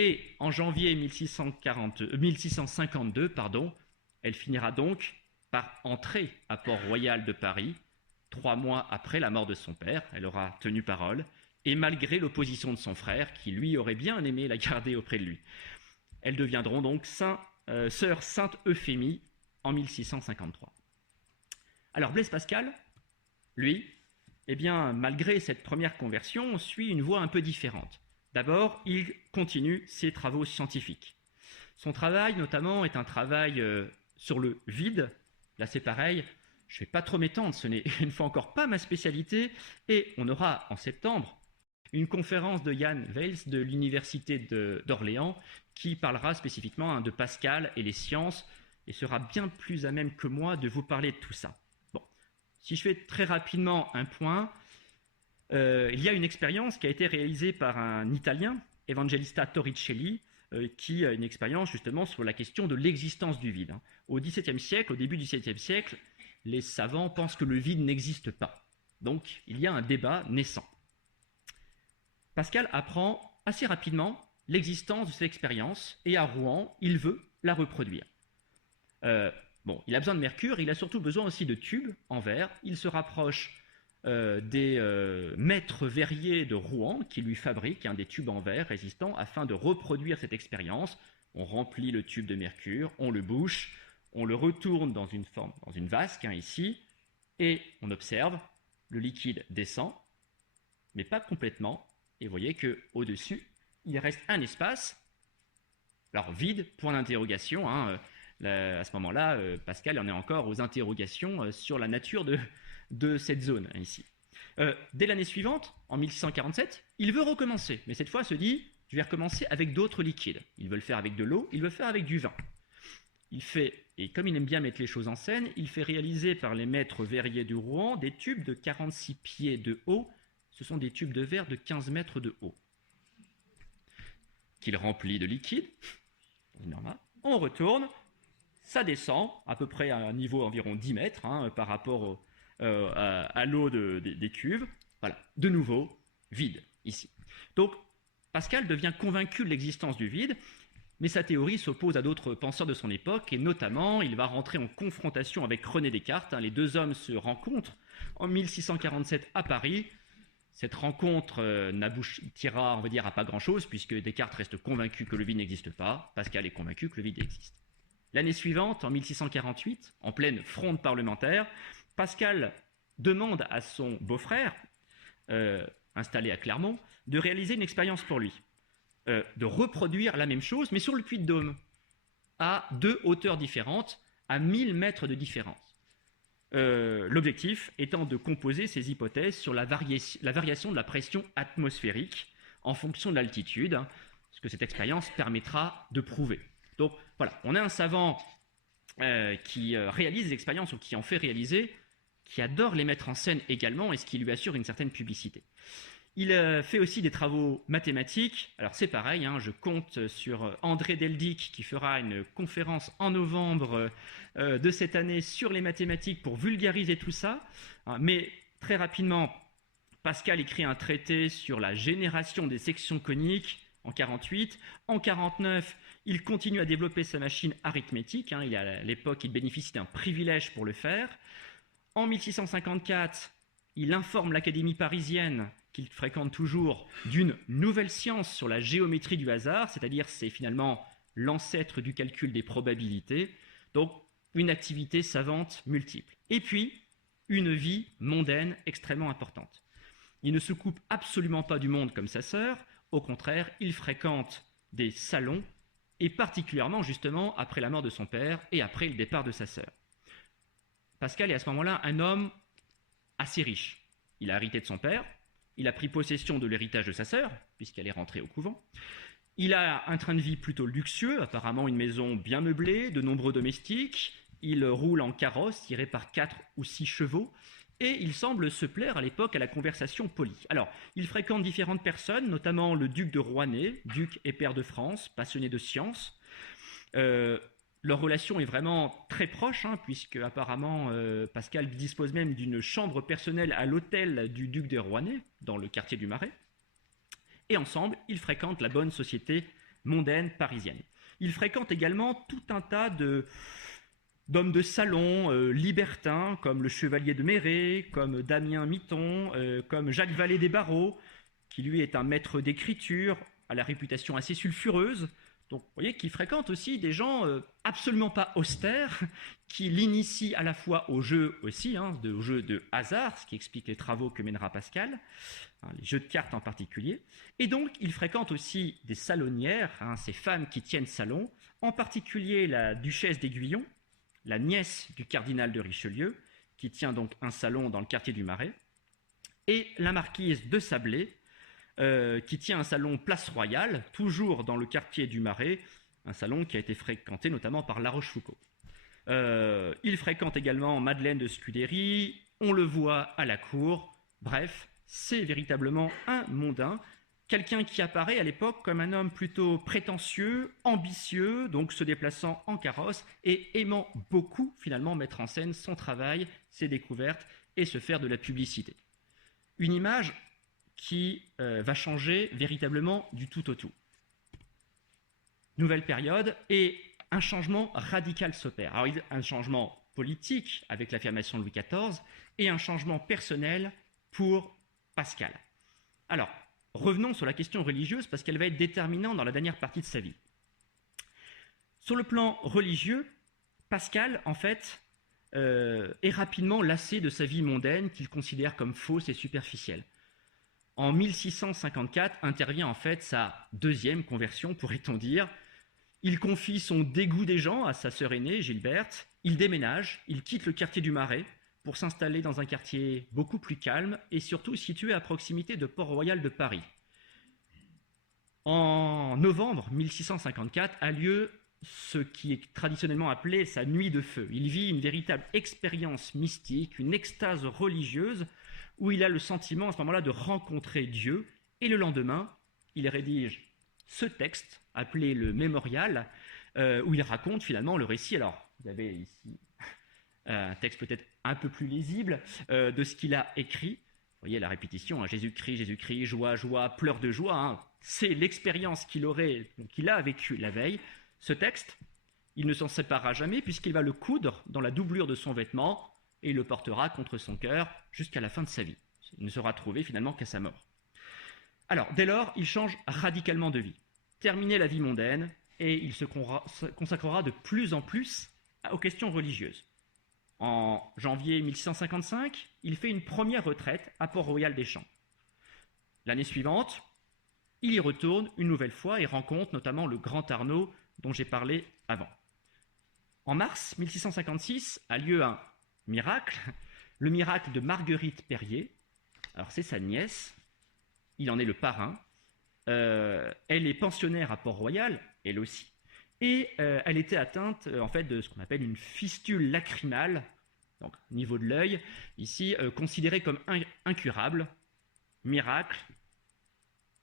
Et en janvier 1652, elle finira donc par entrer à Port-Royal de Paris, 3 mois après la mort de son père. Elle aura tenu parole, et malgré l'opposition de son frère, qui lui aurait bien aimé la garder auprès de lui. Elles deviendront donc sœur Sainte Euphémie en 1653. Alors Blaise Pascal, lui, eh bien, malgré cette première conversion, suit une voie un peu différente. D'abord, il continue ses travaux scientifiques. Son travail, notamment, est un travail sur le vide. Là, c'est pareil, je ne vais pas trop m'étendre, ce n'est une fois encore pas ma spécialité. Et on aura en septembre une conférence de Jan Wels de l'Université d'Orléans qui parlera spécifiquement de Pascal et les sciences et sera bien plus à même que moi de vous parler de tout ça. Bon, si je fais très rapidement un point, il y a une expérience qui a été réalisée par un Italien, Evangelista Torricelli, qui a une expérience justement sur la question de l'existence du vide. Au XVIIe siècle, au début du XVIIe siècle, les savants pensent que le vide n'existe pas. Donc, il y a un débat naissant. Pascal apprend assez rapidement l'existence de cette expérience et à Rouen, il veut la reproduire. Bon, il a besoin de mercure, il a surtout besoin aussi de tubes en verre. Il se rapproche des maîtres verriers de Rouen qui lui fabriquent des tubes en verre résistants afin de reproduire cette expérience. On remplit le tube de mercure, on le bouche, on le retourne dans une forme, dans une vasque, hein, ici, et on observe, le liquide descend, mais pas complètement, et vous voyez qu'au-dessus, il reste un espace, alors vide, point d'interrogation, hein, à ce moment-là, Pascal en est encore aux interrogations sur la nature de cette zone, hein, ici. Dès l'année suivante, en 1647, il veut recommencer, mais cette fois se dit, je vais recommencer avec d'autres liquides. Il veut le faire avec de l'eau, il veut le faire avec du vin. Il fait, et comme il aime bien mettre les choses en scène, il fait réaliser par les maîtres verriers de Rouen des tubes de 46 pieds de haut. Ce sont des tubes de verre de 15 mètres de haut, qu'il remplit de liquide. Normal. On retourne, ça descend à peu près à un niveau environ 10 mètres, hein, par rapport à l'eau des cuves. Voilà, de nouveau, vide, ici. Donc, Pascal devient convaincu de l'existence du vide, mais sa théorie s'oppose à d'autres penseurs de son époque, et notamment, il va rentrer en confrontation avec René Descartes. Hein, les deux hommes se rencontrent en 1647 à Paris. Cette rencontre n'aboutira, on va dire, à pas grand-chose, puisque Descartes reste convaincu que le vide n'existe pas, Pascal est convaincu que le vide existe. L'année suivante, en 1648, en pleine fronde parlementaire, Pascal demande à son beau-frère, installé à Clermont, de réaliser une expérience pour lui, de reproduire la même chose, mais sur le Puy-de-Dôme, à 2 hauteurs différentes, à 1000 mètres de différence. L'objectif étant de composer ces hypothèses sur la variation de la pression atmosphérique en fonction de l'altitude, hein, ce que cette expérience permettra de prouver. Donc voilà, on a un savant qui réalise des expériences ou qui en fait réaliser, qui adore les mettre en scène également et ce qui lui assure une certaine publicité. Il fait aussi des travaux mathématiques. Alors c'est pareil, hein, je compte sur André Deldic qui fera une conférence en novembre de cette année sur les mathématiques pour vulgariser tout ça. Mais très rapidement, Pascal écrit un traité sur la génération des sections coniques en 48. En 49, il continue à développer sa machine arithmétique. Hein, à l'époque, il bénéficie d'un privilège pour le faire. En 1654, il informe l'Académie parisienne qu'il fréquente toujours d'une nouvelle science sur la géométrie du hasard, c'est-à-dire c'est finalement l'ancêtre du calcul des probabilités, donc une activité savante multiple. Et puis, une vie mondaine extrêmement importante. Il ne se coupe absolument pas du monde comme sa sœur, au contraire, il fréquente des salons, et particulièrement justement après la mort de son père et après le départ de sa sœur. Pascal est à ce moment-là un homme assez riche. Il a hérité de son père, il a pris possession de l'héritage de sa sœur, puisqu'elle est rentrée au couvent. Il a un train de vie plutôt luxueux, apparemment une maison bien meublée, de nombreux domestiques. Il roule en carrosse tiré par 4 ou 6 chevaux. Et il semble se plaire à l'époque à la conversation polie. Alors, il fréquente différentes personnes, notamment le duc de Rouennais, duc et pair de France, passionné de science. Leur relation est vraiment très proche, hein, puisque apparemment Pascal dispose même d'une chambre personnelle à l'hôtel du duc de Rouennais, dans le quartier du Marais. Et ensemble, ils fréquentent la bonne société mondaine parisienne. Ils fréquentent également tout un tas d'hommes de salon libertins, comme le chevalier de Méré, comme Damien Miton, comme Jacques Vallée des Barreaux, qui lui est un maître d'écriture à la réputation assez sulfureuse. Donc, vous voyez qu'il fréquente aussi des gens absolument pas austères, qui l'initient à la fois au jeu aussi, hein, au jeu de hasard, ce qui explique les travaux que mènera Pascal, hein, les jeux de cartes en particulier. Et donc, il fréquente aussi des salonnières, hein, ces femmes qui tiennent salon, en particulier la duchesse d'Aiguillon, la nièce du cardinal de Richelieu, qui tient donc un salon dans le quartier du Marais, et la marquise de Sablé, qui tient un salon Place Royale, toujours dans le quartier du Marais, un salon qui a été fréquenté notamment par La Rochefoucauld. Il fréquente également Madeleine de Scudéry, on le voit à la cour, bref, c'est véritablement un mondain, quelqu'un qui apparaît à l'époque comme un homme plutôt prétentieux, ambitieux, donc se déplaçant en carrosse et aimant beaucoup finalement mettre en scène son travail, ses découvertes et se faire de la publicité. Une image qui va changer véritablement du tout au tout. Nouvelle période et un changement radical s'opère. Alors, un changement politique avec l'affirmation de Louis XIV et un changement personnel pour Pascal. Alors, revenons sur la question religieuse parce qu'elle va être déterminante dans la dernière partie de sa vie. Sur le plan religieux, Pascal, en fait, est rapidement lassé de sa vie mondaine qu'il considère comme fausse et superficielle. En 1654 intervient en fait sa deuxième conversion, pourrait-on dire. Il confie son dégoût des gens à sa sœur aînée, Gilberte. Il déménage, il quitte le quartier du Marais pour s'installer dans un quartier beaucoup plus calme et surtout situé à proximité de Port-Royal de Paris. En novembre 1654 a lieu ce qui est traditionnellement appelé sa nuit de feu. Il vit une véritable expérience mystique, une extase religieuse, où il a le sentiment à ce moment-là de rencontrer Dieu, et le lendemain, il rédige ce texte, appelé le Mémorial, où il raconte finalement le récit. Alors, vous avez ici un texte peut-être un peu plus lisible de ce qu'il a écrit. Vous voyez la répétition, hein, Jésus-Christ, Jésus-Christ, joie, joie, pleurs de joie. Hein. C'est l'expérience qu'il a vécue la veille. Ce texte, il ne s'en séparera jamais puisqu'il va le coudre dans la doublure de son vêtement et il le portera contre son cœur jusqu'à la fin de sa vie. Il ne sera trouvé finalement qu'à sa mort. Alors, dès lors, il change radicalement de vie. Terminer la vie mondaine et il se consacrera de plus en plus aux questions religieuses. En janvier 1655, il fait une première retraite à Port-Royal des Champs. L'année suivante, il y retourne une nouvelle fois et rencontre notamment le grand Arnaud dont j'ai parlé avant. En mars 1656 a lieu un miracle, le miracle de Marguerite Perrier. Alors c'est sa nièce, il en est le parrain. Elle est pensionnaire à Port-Royal, elle aussi, et elle était atteinte en fait de ce qu'on appelle une fistule lacrymale, donc au niveau de l'œil, ici considérée comme incurable. Miracle,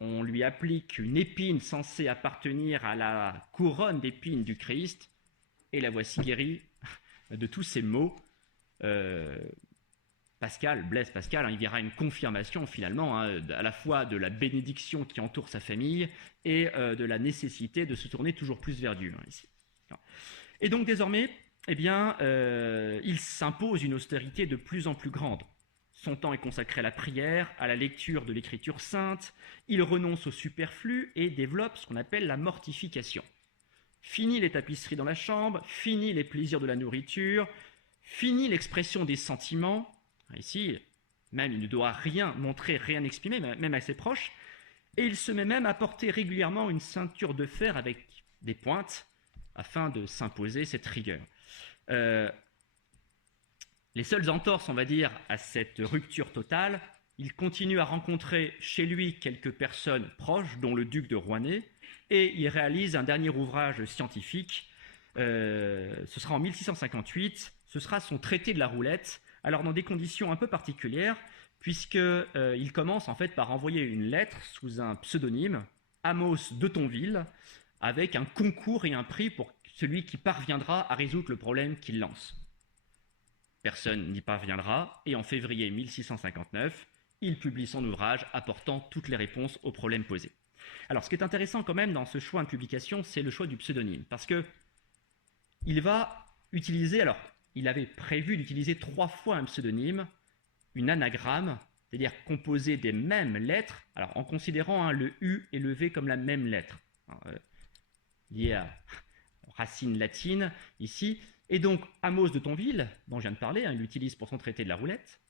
on lui applique une épine censée appartenir à la couronne d'épines du Christ, et la voici guérie de tous ses maux. Blaise Pascal, il verra une confirmation finalement à la fois de la bénédiction qui entoure sa famille et de la nécessité de se tourner toujours plus vers Dieu. Ici. Et donc désormais, il s'impose une austérité de plus en plus grande. Son temps est consacré à la prière, à la lecture de l'écriture sainte, il renonce au superflu et développe ce qu'on appelle la mortification. Fini les tapisseries dans la chambre, fini les plaisirs de la nourriture, fini l'expression des sentiments. Ici, même il ne doit rien montrer, rien exprimer, même à ses proches, et il se met même à porter régulièrement une ceinture de fer avec des pointes afin de s'imposer cette rigueur. Les seules entorses, on va dire, à cette rupture totale, il continue à rencontrer chez lui quelques personnes proches, dont le duc de Rouennais, et il réalise un dernier ouvrage scientifique. Ce sera en 1658, ce sera son traité de la roulette, alors dans des conditions un peu particulières, puisqu'il commence en fait par envoyer une lettre sous un pseudonyme, Amos de Tonville, avec un concours et un prix pour celui qui parviendra à résoudre le problème qu'il lance. Personne n'y parviendra, et en février 1659, il publie son ouvrage apportant toutes les réponses aux problèmes posés. Alors, ce qui est intéressant quand même dans ce choix de publication, c'est le choix du pseudonyme, parce que il va utiliser, alors, il avait prévu d'utiliser 3 fois un pseudonyme, une anagramme, c'est-à-dire composé des mêmes lettres, alors en considérant le U et le V comme la même lettre, liée à racine latine ici. Et donc, Amos de Tonville, dont je viens de parler, il l'utilise pour son traité de la roulette.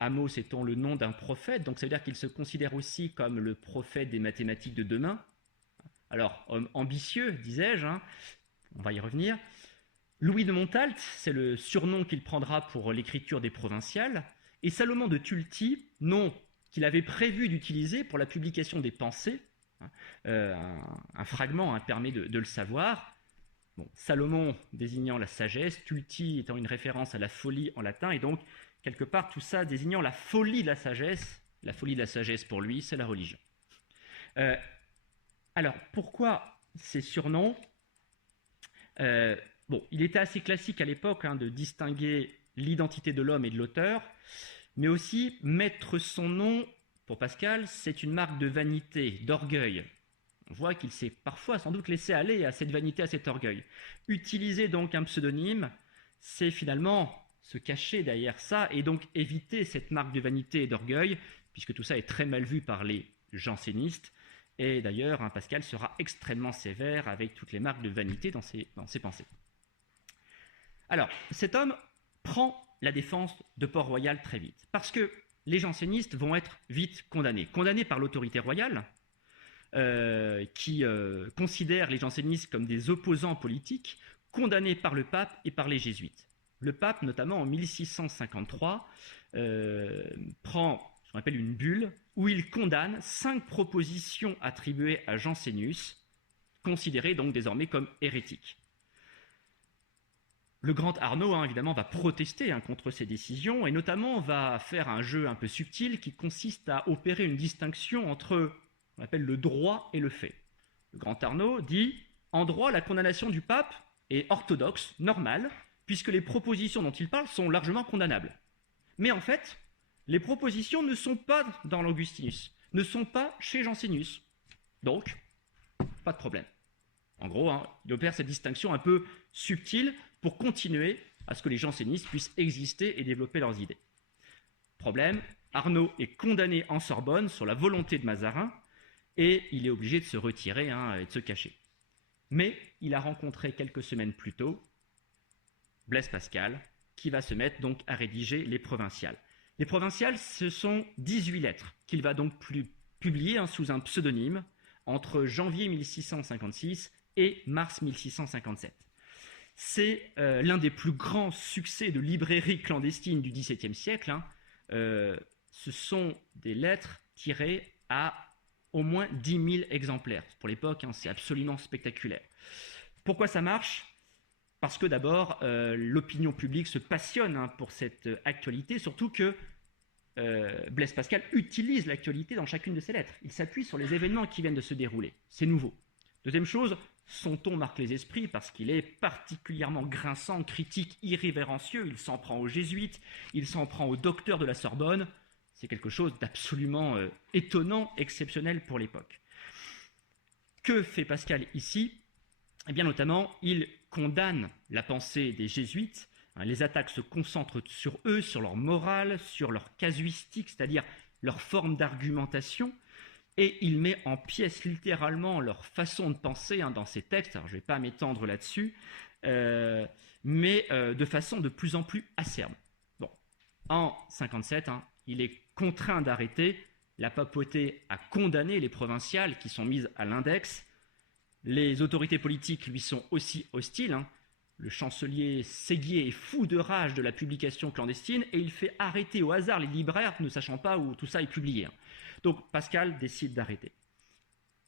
Amos étant le nom d'un prophète, donc ça veut dire qu'il se considère aussi comme le prophète des mathématiques de demain. Alors, homme ambitieux, disais-je, on va y revenir. Louis de Montalt, c'est le surnom qu'il prendra pour l'écriture des provinciales. Et Salomon de Tulti, nom qu'il avait prévu d'utiliser pour la publication des pensées. Un fragment permet de le savoir. Bon, Salomon désignant la sagesse, Tulti étant une référence à la folie en latin, et donc, quelque part, tout ça désignant la folie de la sagesse. La folie de la sagesse, pour lui, c'est la religion. Alors, pourquoi ces surnoms ? Il était assez classique à l'époque de distinguer l'identité de l'homme et de l'auteur, mais aussi mettre son nom, pour Pascal, c'est une marque de vanité, d'orgueil. On voit qu'il s'est parfois sans doute laissé aller à cette vanité, à cet orgueil. Utiliser donc un pseudonyme, c'est finalement se cacher derrière ça et donc éviter cette marque de vanité et d'orgueil, puisque tout ça est très mal vu par les jansénistes. Et d'ailleurs, Pascal sera extrêmement sévère avec toutes les marques de vanité dans ses pensées. Alors, cet homme prend la défense de Port-Royal très vite, parce que les jansénistes vont être vite condamnés par l'autorité royale, qui considère les jansénistes comme des opposants politiques, condamnés par le pape et par les jésuites. Le pape, notamment en 1653, prend ce qu'on appelle une bulle, où il condamne 5 propositions attribuées à Jansénius, considérées donc désormais comme hérétiques. Le grand Arnaud, évidemment, va protester contre ces décisions, et notamment va faire un jeu un peu subtil qui consiste à opérer une distinction entre ce qu'on appelle le droit et le fait. Le grand Arnaud dit « En droit, la condamnation du pape est orthodoxe, normale, puisque les propositions dont il parle sont largement condamnables. Mais en fait, les propositions ne sont pas dans l'Augustinus, ne sont pas chez Jansénius. Donc, pas de problème. » En gros, il opère cette distinction un peu subtile pour continuer à ce que les jansénistes puissent exister et développer leurs idées. Problème, Arnaud est condamné en Sorbonne sur la volonté de Mazarin et il est obligé de se retirer et de se cacher. Mais il a rencontré quelques semaines plus tôt Blaise Pascal, qui va se mettre donc à rédiger les Provinciales. Les Provinciales, ce sont 18 lettres qu'il va donc publier sous un pseudonyme entre janvier 1656 et mars 1657. C'est l'un des plus grands succès de librairie clandestine du XVIIe siècle. Ce sont des lettres tirées à au moins 10 000 exemplaires. Pour l'époque, c'est absolument spectaculaire. Pourquoi ça marche ? Parce que d'abord, l'opinion publique se passionne pour cette actualité, surtout que Blaise Pascal utilise l'actualité dans chacune de ses lettres. Il s'appuie sur les événements qui viennent de se dérouler. C'est nouveau. Deuxième chose, son ton marque les esprits parce qu'il est particulièrement grinçant, critique, irrévérencieux. Il s'en prend aux jésuites, il s'en prend aux docteurs de la Sorbonne. C'est quelque chose d'absolument étonnant, exceptionnel pour l'époque. Que fait Pascal ici ? Eh bien, notamment, il condamne la pensée des jésuites. Les attaques se concentrent sur eux, sur leur morale, sur leur casuistique, c'est-à-dire leur forme d'argumentation. Et il met en pièces littéralement leur façon de penser dans ses textes. Alors, je ne vais pas m'étendre là-dessus, mais de façon de plus en plus acerbe. Bon, en 57, il est contraint d'arrêter. La papauté a condamné les provinciales qui sont mises à l'index. Les autorités politiques lui sont aussi hostiles. Le chancelier Séguier est fou de rage de la publication clandestine et il fait arrêter au hasard les libraires ne sachant pas où tout ça est publié. Donc Pascal décide d'arrêter.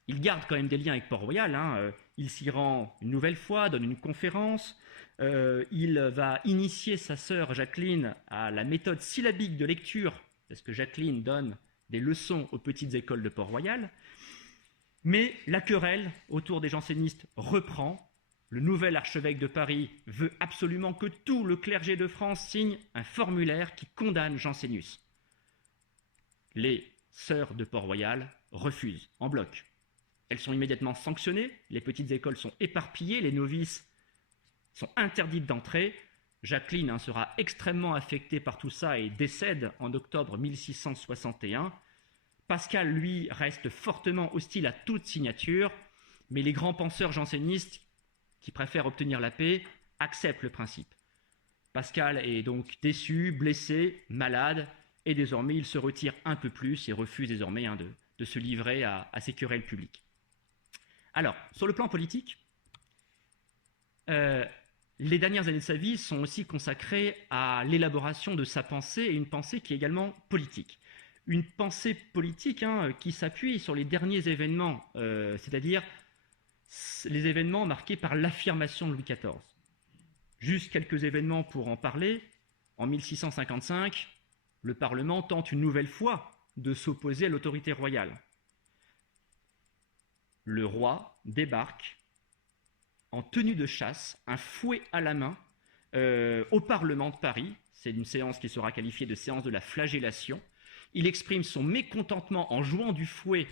Il garde quand même des liens avec Port-Royal. Il s'y rend une nouvelle fois, donne une conférence. Il va initier sa sœur Jacqueline à la méthode syllabique de lecture, parce que Jacqueline donne des leçons aux petites écoles de Port-Royal. Mais la querelle autour des jansénistes reprend. Le nouvel archevêque de Paris veut absolument que tout le clergé de France signe un formulaire qui condamne Jansénius. Les sœurs de Port-Royal refusent en bloc. Elles sont immédiatement sanctionnées, les petites écoles sont éparpillées, les novices sont interdites d'entrer. Jacqueline sera extrêmement affectée par tout ça et décède en octobre 1661. Pascal, lui, reste fortement hostile à toute signature, mais les grands penseurs jansénistes qui préfèrent obtenir la paix acceptent le principe. Pascal est donc déçu, blessé, malade, et désormais il se retire un peu plus et refuse désormais de se livrer à ces querelles publiques. Alors, sur le plan politique, les dernières années de sa vie sont aussi consacrées à l'élaboration de sa pensée, et une pensée qui est également politique. Une pensée politique qui s'appuie sur les derniers événements, c'est-à-dire les événements marqués par l'affirmation de Louis XIV. Juste quelques événements pour en parler. En 1655, le Parlement tente une nouvelle fois de s'opposer à l'autorité royale. Le roi débarque en tenue de chasse, un fouet à la main, au Parlement de Paris. C'est une séance qui sera qualifiée de séance de la flagellation. Il exprime son mécontentement en jouant du fouet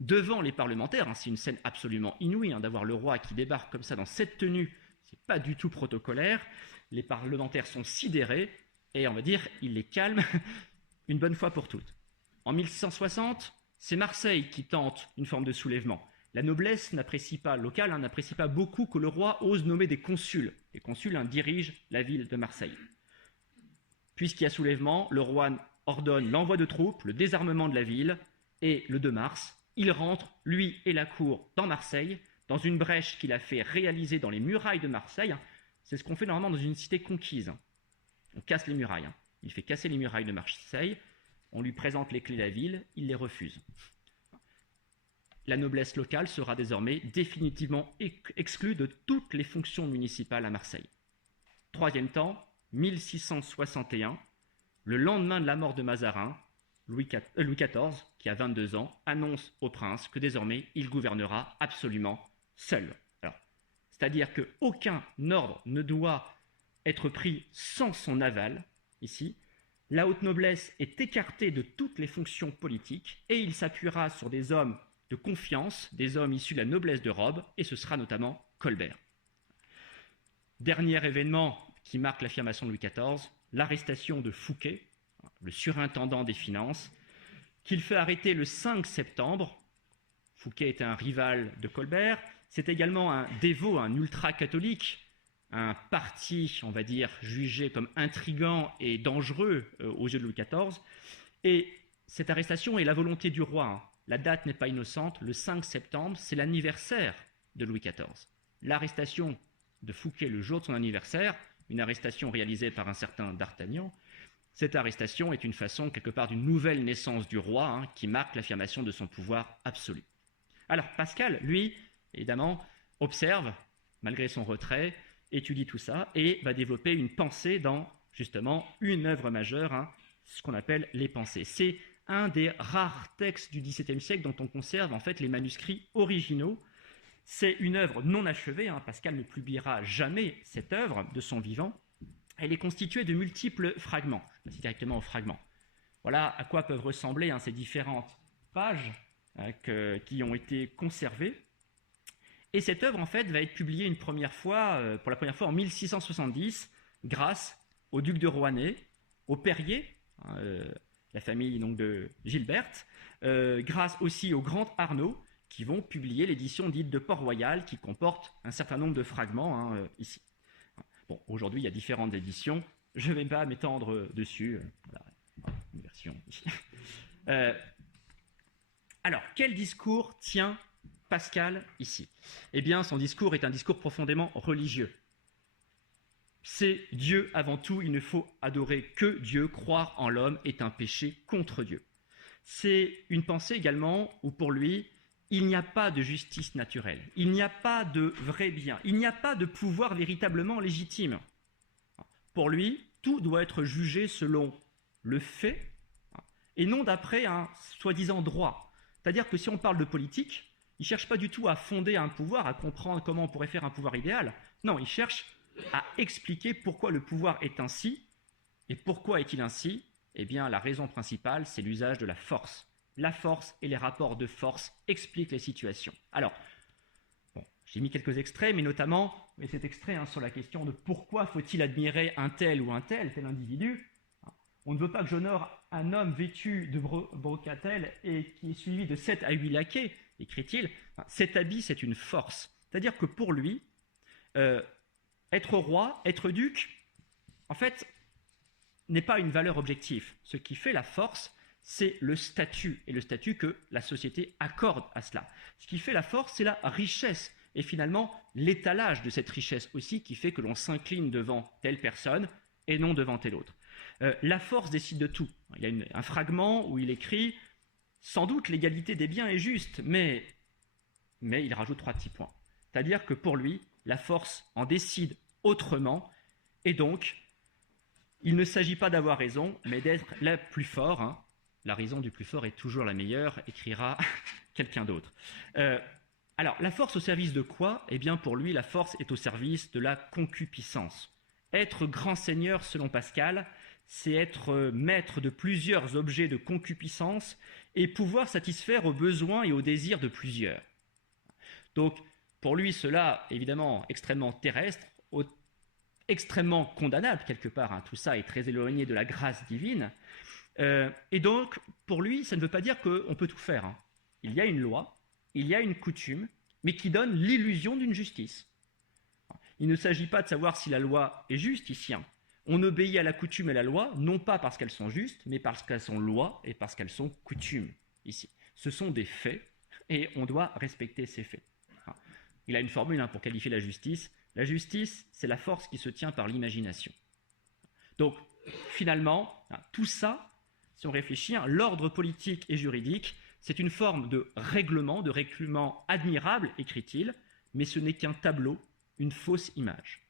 devant les parlementaires. C'est une scène absolument inouïe d'avoir le roi qui débarque comme ça dans cette tenue. C'est pas du tout protocolaire. Les parlementaires sont sidérés et on va dire il les calme une bonne fois pour toutes. En 1660, c'est Marseille qui tente une forme de soulèvement. La noblesse locale n'apprécie pas beaucoup que le roi ose nommer des consuls. Les consuls dirigent la ville de Marseille. Puisqu'il y a soulèvement, le roi ordonne l'envoi de troupes, le désarmement de la ville, et le 2 mars, il rentre, lui et la cour, dans Marseille, dans une brèche qu'il a fait réaliser dans les murailles de Marseille. C'est ce qu'on fait normalement dans une cité conquise. On casse les murailles. Il fait casser les murailles de Marseille, on lui présente les clés de la ville, il les refuse. La noblesse locale sera désormais définitivement exclue de toutes les fonctions municipales à Marseille. Troisième temps, 1661, le lendemain de la mort de Mazarin, Louis XIV, qui a 22 ans, annonce au prince que désormais il gouvernera absolument seul. C'est-à-dire qu'aucun ordre ne doit être pris sans son aval, ici. La haute noblesse est écartée de toutes les fonctions politiques et il s'appuiera sur des hommes de confiance, des hommes issus de la noblesse de robe, et ce sera notamment Colbert. Dernier événement qui marque l'affirmation de Louis XIV, l'arrestation de Fouquet, le surintendant des finances, qu'il fait arrêter le 5 septembre. Fouquet était un rival de Colbert, c'est également un dévot, un ultra-catholique, un parti, on va dire, jugé comme intrigant et dangereux aux yeux de Louis XIV. Et cette arrestation est la volonté du roi. La date n'est pas innocente, le 5 septembre, c'est l'anniversaire de Louis XIV. L'arrestation de Fouquet le jour de son anniversaire, une arrestation réalisée par un certain D'Artagnan, cette arrestation est une façon, quelque part, d'une nouvelle naissance du roi, qui marque l'affirmation de son pouvoir absolu. Alors Pascal, lui, évidemment, observe, malgré son retrait, étudie tout ça et va développer une pensée dans, justement, une œuvre majeure, ce qu'on appelle les pensées. C'est un des rares textes du XVIIe siècle dont on conserve en fait les manuscrits originaux. C'est une œuvre non achevée, Pascal ne publiera jamais cette œuvre de son vivant. Elle est constituée de multiples fragments. Je passe directement aux fragments. Voilà à quoi peuvent ressembler ces différentes pages qui ont été conservées. Et cette œuvre, en fait, va être publiée pour la première fois en 1670, grâce au duc de Rohanay, au Perrier, la famille donc, de Gilberte, grâce aussi au grand Arnaud, qui vont publier l'édition dite de Port-Royal, qui comporte un certain nombre de fragments ici. Bon, aujourd'hui, il y a différentes éditions. Je ne vais pas m'étendre dessus. Voilà, une version ici. Alors, quel discours tient Pascal ici? Eh bien, son discours est un discours profondément religieux. C'est Dieu avant tout, il ne faut adorer que Dieu, croire en l'homme est un péché contre Dieu. C'est une pensée également où pour lui, il n'y a pas de justice naturelle, il n'y a pas de vrai bien, il n'y a pas de pouvoir véritablement légitime. Pour lui, tout doit être jugé selon le fait et non d'après un soi-disant droit. C'est-à-dire que si on parle de politique, il ne cherche pas du tout à fonder un pouvoir, à comprendre comment on pourrait faire un pouvoir idéal. Non, il cherche à expliquer pourquoi le pouvoir est ainsi. Et pourquoi est-il ainsi? Eh bien, la raison principale, c'est l'usage de la force. La force et les rapports de force expliquent les situations. Alors, bon, j'ai mis quelques extraits, mais notamment cet extrait sur la question de pourquoi faut-il admirer un tel ou un tel individu. On ne veut pas que j'honore un homme vêtu de brocatelle et qui est suivi de 7 à 8 laquais, écrit-il. Cet habit, c'est une force. C'est-à-dire que pour lui, être roi, être duc, en fait, n'est pas une valeur objective. Ce qui fait la force, c'est le statut, et le statut que la société accorde à cela. Ce qui fait la force, c'est la richesse, et finalement l'étalage de cette richesse aussi qui fait que l'on s'incline devant telle personne et non devant telle autre. La force décide de tout. Il y a un fragment où il écrit « Sans doute l'égalité des biens est juste, mais il rajoute 3 petits points. » C'est-à-dire que pour lui, la force en décide autrement, et donc, il ne s'agit pas d'avoir raison, mais d'être la plus fort. La raison du plus fort est toujours la meilleure, écrira quelqu'un d'autre. Alors, la force au service de quoi? Eh bien, pour lui, la force est au service de la concupiscence. Être grand seigneur, selon Pascal, c'est être maître de plusieurs objets de concupiscence et pouvoir satisfaire aux besoins et aux désirs de plusieurs. Donc, pour lui, cela, évidemment, extrêmement terrestre, extrêmement condamnable, quelque part. Tout ça est très éloigné de la grâce divine. Et donc, pour lui, ça ne veut pas dire qu'on peut tout faire. Il y a une loi, il y a une coutume, mais qui donne l'illusion d'une justice. Il ne s'agit pas de savoir si la loi est juste ici. On obéit à la coutume et à la loi, non pas parce qu'elles sont justes, mais parce qu'elles sont lois et parce qu'elles sont coutumes ici. Ce sont des faits et on doit respecter ces faits. Il a une formule pour qualifier la justice. La justice, c'est la force qui se tient par l'imagination. Donc, finalement, tout ça, si on réfléchit, l'ordre politique et juridique, c'est une forme de règlement admirable, écrit-il, mais ce n'est qu'un tableau, une fausse image.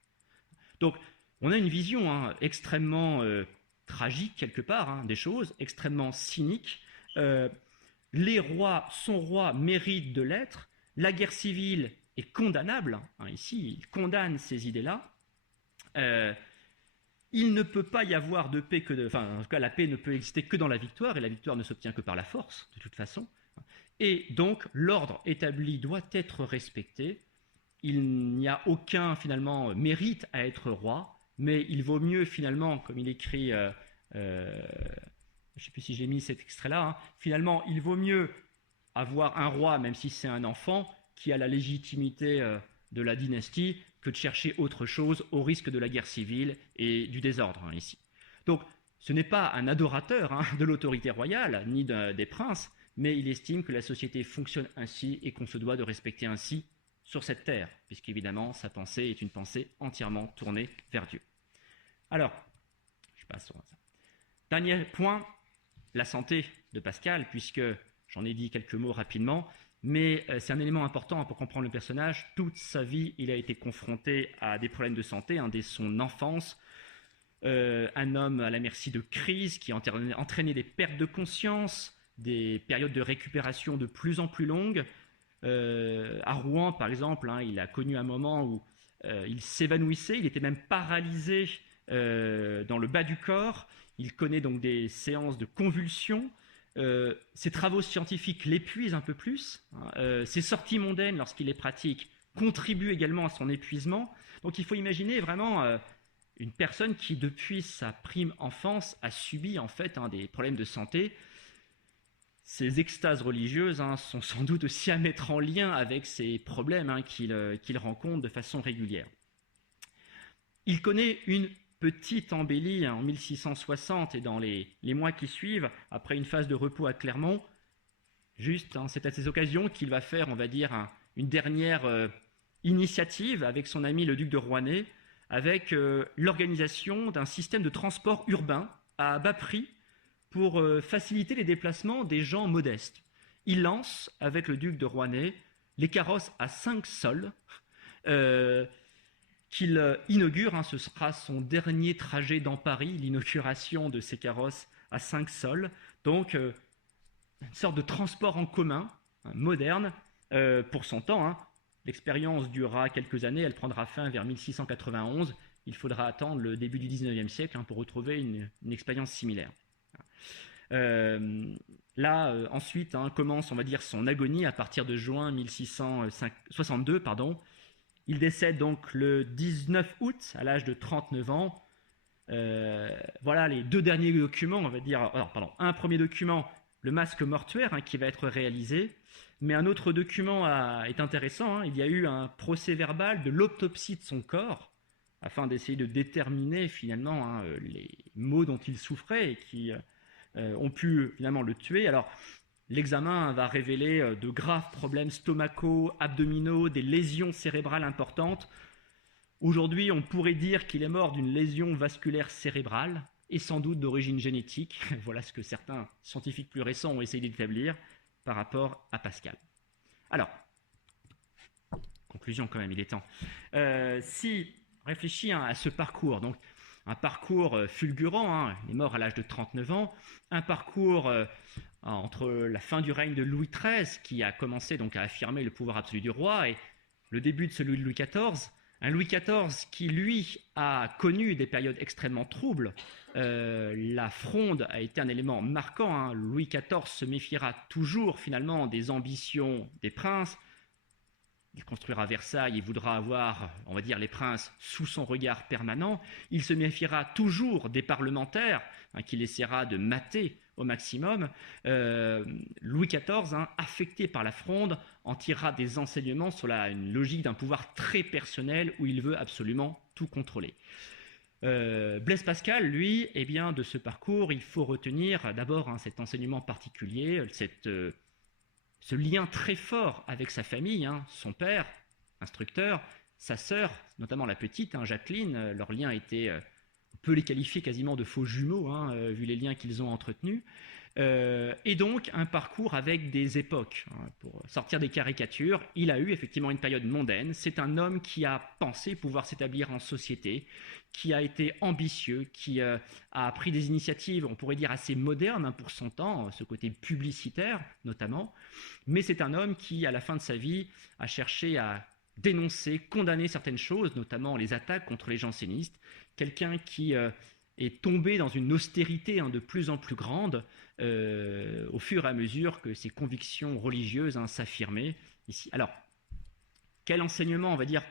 Donc, on a une vision extrêmement tragique, quelque part, des choses, extrêmement cynique. Les rois, son roi, méritent de l'être. La guerre civile est condamnable. Ici, il condamne ces idées-là. Il ne peut pas y avoir de paix en tout cas, la paix ne peut exister que dans la victoire, et la victoire ne s'obtient que par la force, de toute façon. Et donc, l'ordre établi doit être respecté. Il n'y a aucun, finalement, mérite à être roi, mais il vaut mieux, finalement, comme il écrit, je ne sais plus si j'ai mis cet extrait-là, finalement, il vaut mieux avoir un roi, même si c'est un enfant, qui a la légitimité de la dynastie, que de chercher autre chose au risque de la guerre civile et du désordre ici. Donc, ce n'est pas un adorateur de l'autorité royale, ni des princes, mais il estime que la société fonctionne ainsi et qu'on se doit de respecter ainsi sur cette terre, puisqu'évidemment, sa pensée est une pensée entièrement tournée vers Dieu. Alors, je passe sur ça. Dernier point, la santé de Pascal, puisque j'en ai dit quelques mots rapidement, mais c'est un élément important pour comprendre le personnage. Toute sa vie, il a été confronté à des problèmes de santé, dès son enfance. Un homme à la merci de crises qui a entraîné des pertes de conscience, des périodes de récupération de plus en plus longues. À Rouen, par exemple, il a connu un moment où il s'évanouissait, il était même paralysé dans le bas du corps. Il connaît donc des séances de convulsions. Ses travaux scientifiques l'épuisent un peu plus. Ses sorties mondaines, lorsqu'il les pratique, contribuent également à son épuisement. Donc il faut imaginer vraiment une personne qui, depuis sa prime enfance, a subi en fait des problèmes de santé. Ces extases religieuses sont sans doute aussi à mettre en lien avec ces problèmes qu'il rencontre de façon régulière. Il connaît une petite embellie en 1660 et dans les mois qui suivent, après une phase de repos à Clermont. C'est à ces occasions qu'il va faire, on va dire, une dernière initiative avec son ami le duc de Rouennais, avec l'organisation d'un système de transport urbain à bas prix pour faciliter les déplacements des gens modestes. Il lance, avec le duc de Rouennais, les carrosses à 5 sols, qu'il inaugure. Ce sera son dernier trajet dans Paris, l'inauguration de ces carrosses à 5 sols. Donc, une sorte de transport en commun, moderne, pour son temps. L'expérience durera quelques années, elle prendra fin vers 1691. Il faudra attendre le début du XIXe siècle pour retrouver une expérience similaire. Ensuite, commence, on va dire, son agonie à partir de juin 1662, Il décède donc le 19 août, à l'âge de 39 ans. Voilà les deux derniers documents, on va dire. Un premier document, le masque mortuaire, qui va être réalisé. Mais un autre document est intéressant. Il y a eu un procès-verbal de l'autopsie de son corps, afin d'essayer de déterminer finalement les maux dont il souffrait et qui ont pu finalement le tuer. Alors, l'examen va révéler de graves problèmes stomacaux, abdominaux, des lésions cérébrales importantes. Aujourd'hui, on pourrait dire qu'il est mort d'une lésion vasculaire cérébrale et sans doute d'origine génétique. Voilà ce que certains scientifiques plus récents ont essayé d'établir par rapport à Pascal. Alors, conclusion quand même, il est temps. Si on réfléchit à ce parcours, donc un parcours fulgurant, il est mort à l'âge de 39 ans, un parcours entre la fin du règne de Louis XIII, qui a commencé donc à affirmer le pouvoir absolu du roi, et le début de celui de Louis XIV, un Louis XIV qui, lui, a connu des périodes extrêmement troubles. La fronde a été un élément marquant. Louis XIV se méfiera toujours, finalement, des ambitions des princes. il construira Versailles et voudra avoir, on va dire, les princes sous son regard permanent. Il se méfiera toujours des parlementaires, qu'il essaiera de mater au maximum. Louis XIV, affecté par la Fronde, en tirera des enseignements sur une logique d'un pouvoir très personnel où il veut absolument tout contrôler. Blaise Pascal, lui, eh bien, de ce parcours, il faut retenir d'abord cet enseignement particulier, ce lien très fort avec sa famille, son père, instructeur, sa sœur, notamment la petite, Jacqueline. Leur lien était, on peut les qualifier quasiment de faux jumeaux, vu les liens qu'ils ont entretenus. Et donc un parcours avec des époques. Pour sortir des caricatures, il a eu effectivement une période mondaine. C'est un homme qui a pensé pouvoir s'établir en société, qui a été ambitieux, qui a pris des initiatives, on pourrait dire assez modernes pour son temps, ce côté publicitaire notamment. Mais c'est un homme qui, à la fin de sa vie, a cherché à dénoncer, condamner certaines choses, notamment les attaques contre les jansénistes. Quelqu'un qui est tombé dans une austérité de plus en plus grande au fur et à mesure que ses convictions religieuses s'affirmaient ici. Alors, quel enseignement, on va dire,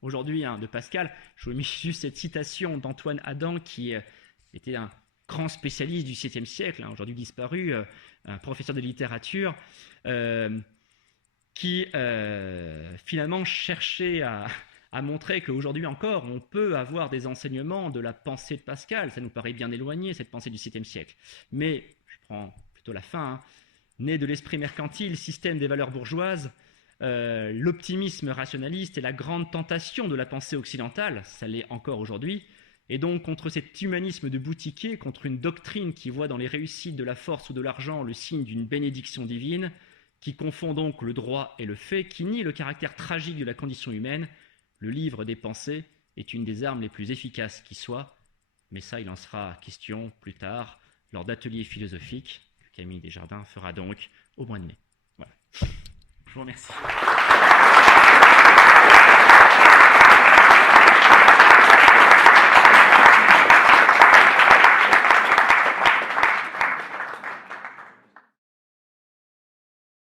aujourd'hui de Pascal? Je vous mets juste cette citation d'Antoine Adam, qui était un grand spécialiste du 7e siècle, aujourd'hui disparu, un professeur de littérature, qui finalement cherchait à montrer qu'aujourd'hui encore, on peut avoir des enseignements de la pensée de Pascal. Ça nous paraît bien éloigné, cette pensée du 7e siècle. Mais, je prends plutôt la fin, né de l'esprit mercantile, système des valeurs bourgeoises, l'optimisme rationaliste est la grande tentation de la pensée occidentale, ça l'est encore aujourd'hui, et donc contre cet humanisme de boutiquier, contre une doctrine qui voit dans les réussites de la force ou de l'argent le signe d'une bénédiction divine, qui confond donc le droit et le fait, qui nie le caractère tragique de la condition humaine, le livre des pensées est une des armes les plus efficaces qui soit, mais ça il en sera question plus tard lors d'ateliers philosophiques que Camille Desjardins fera donc au mois de mai. Voilà. Je vous remercie.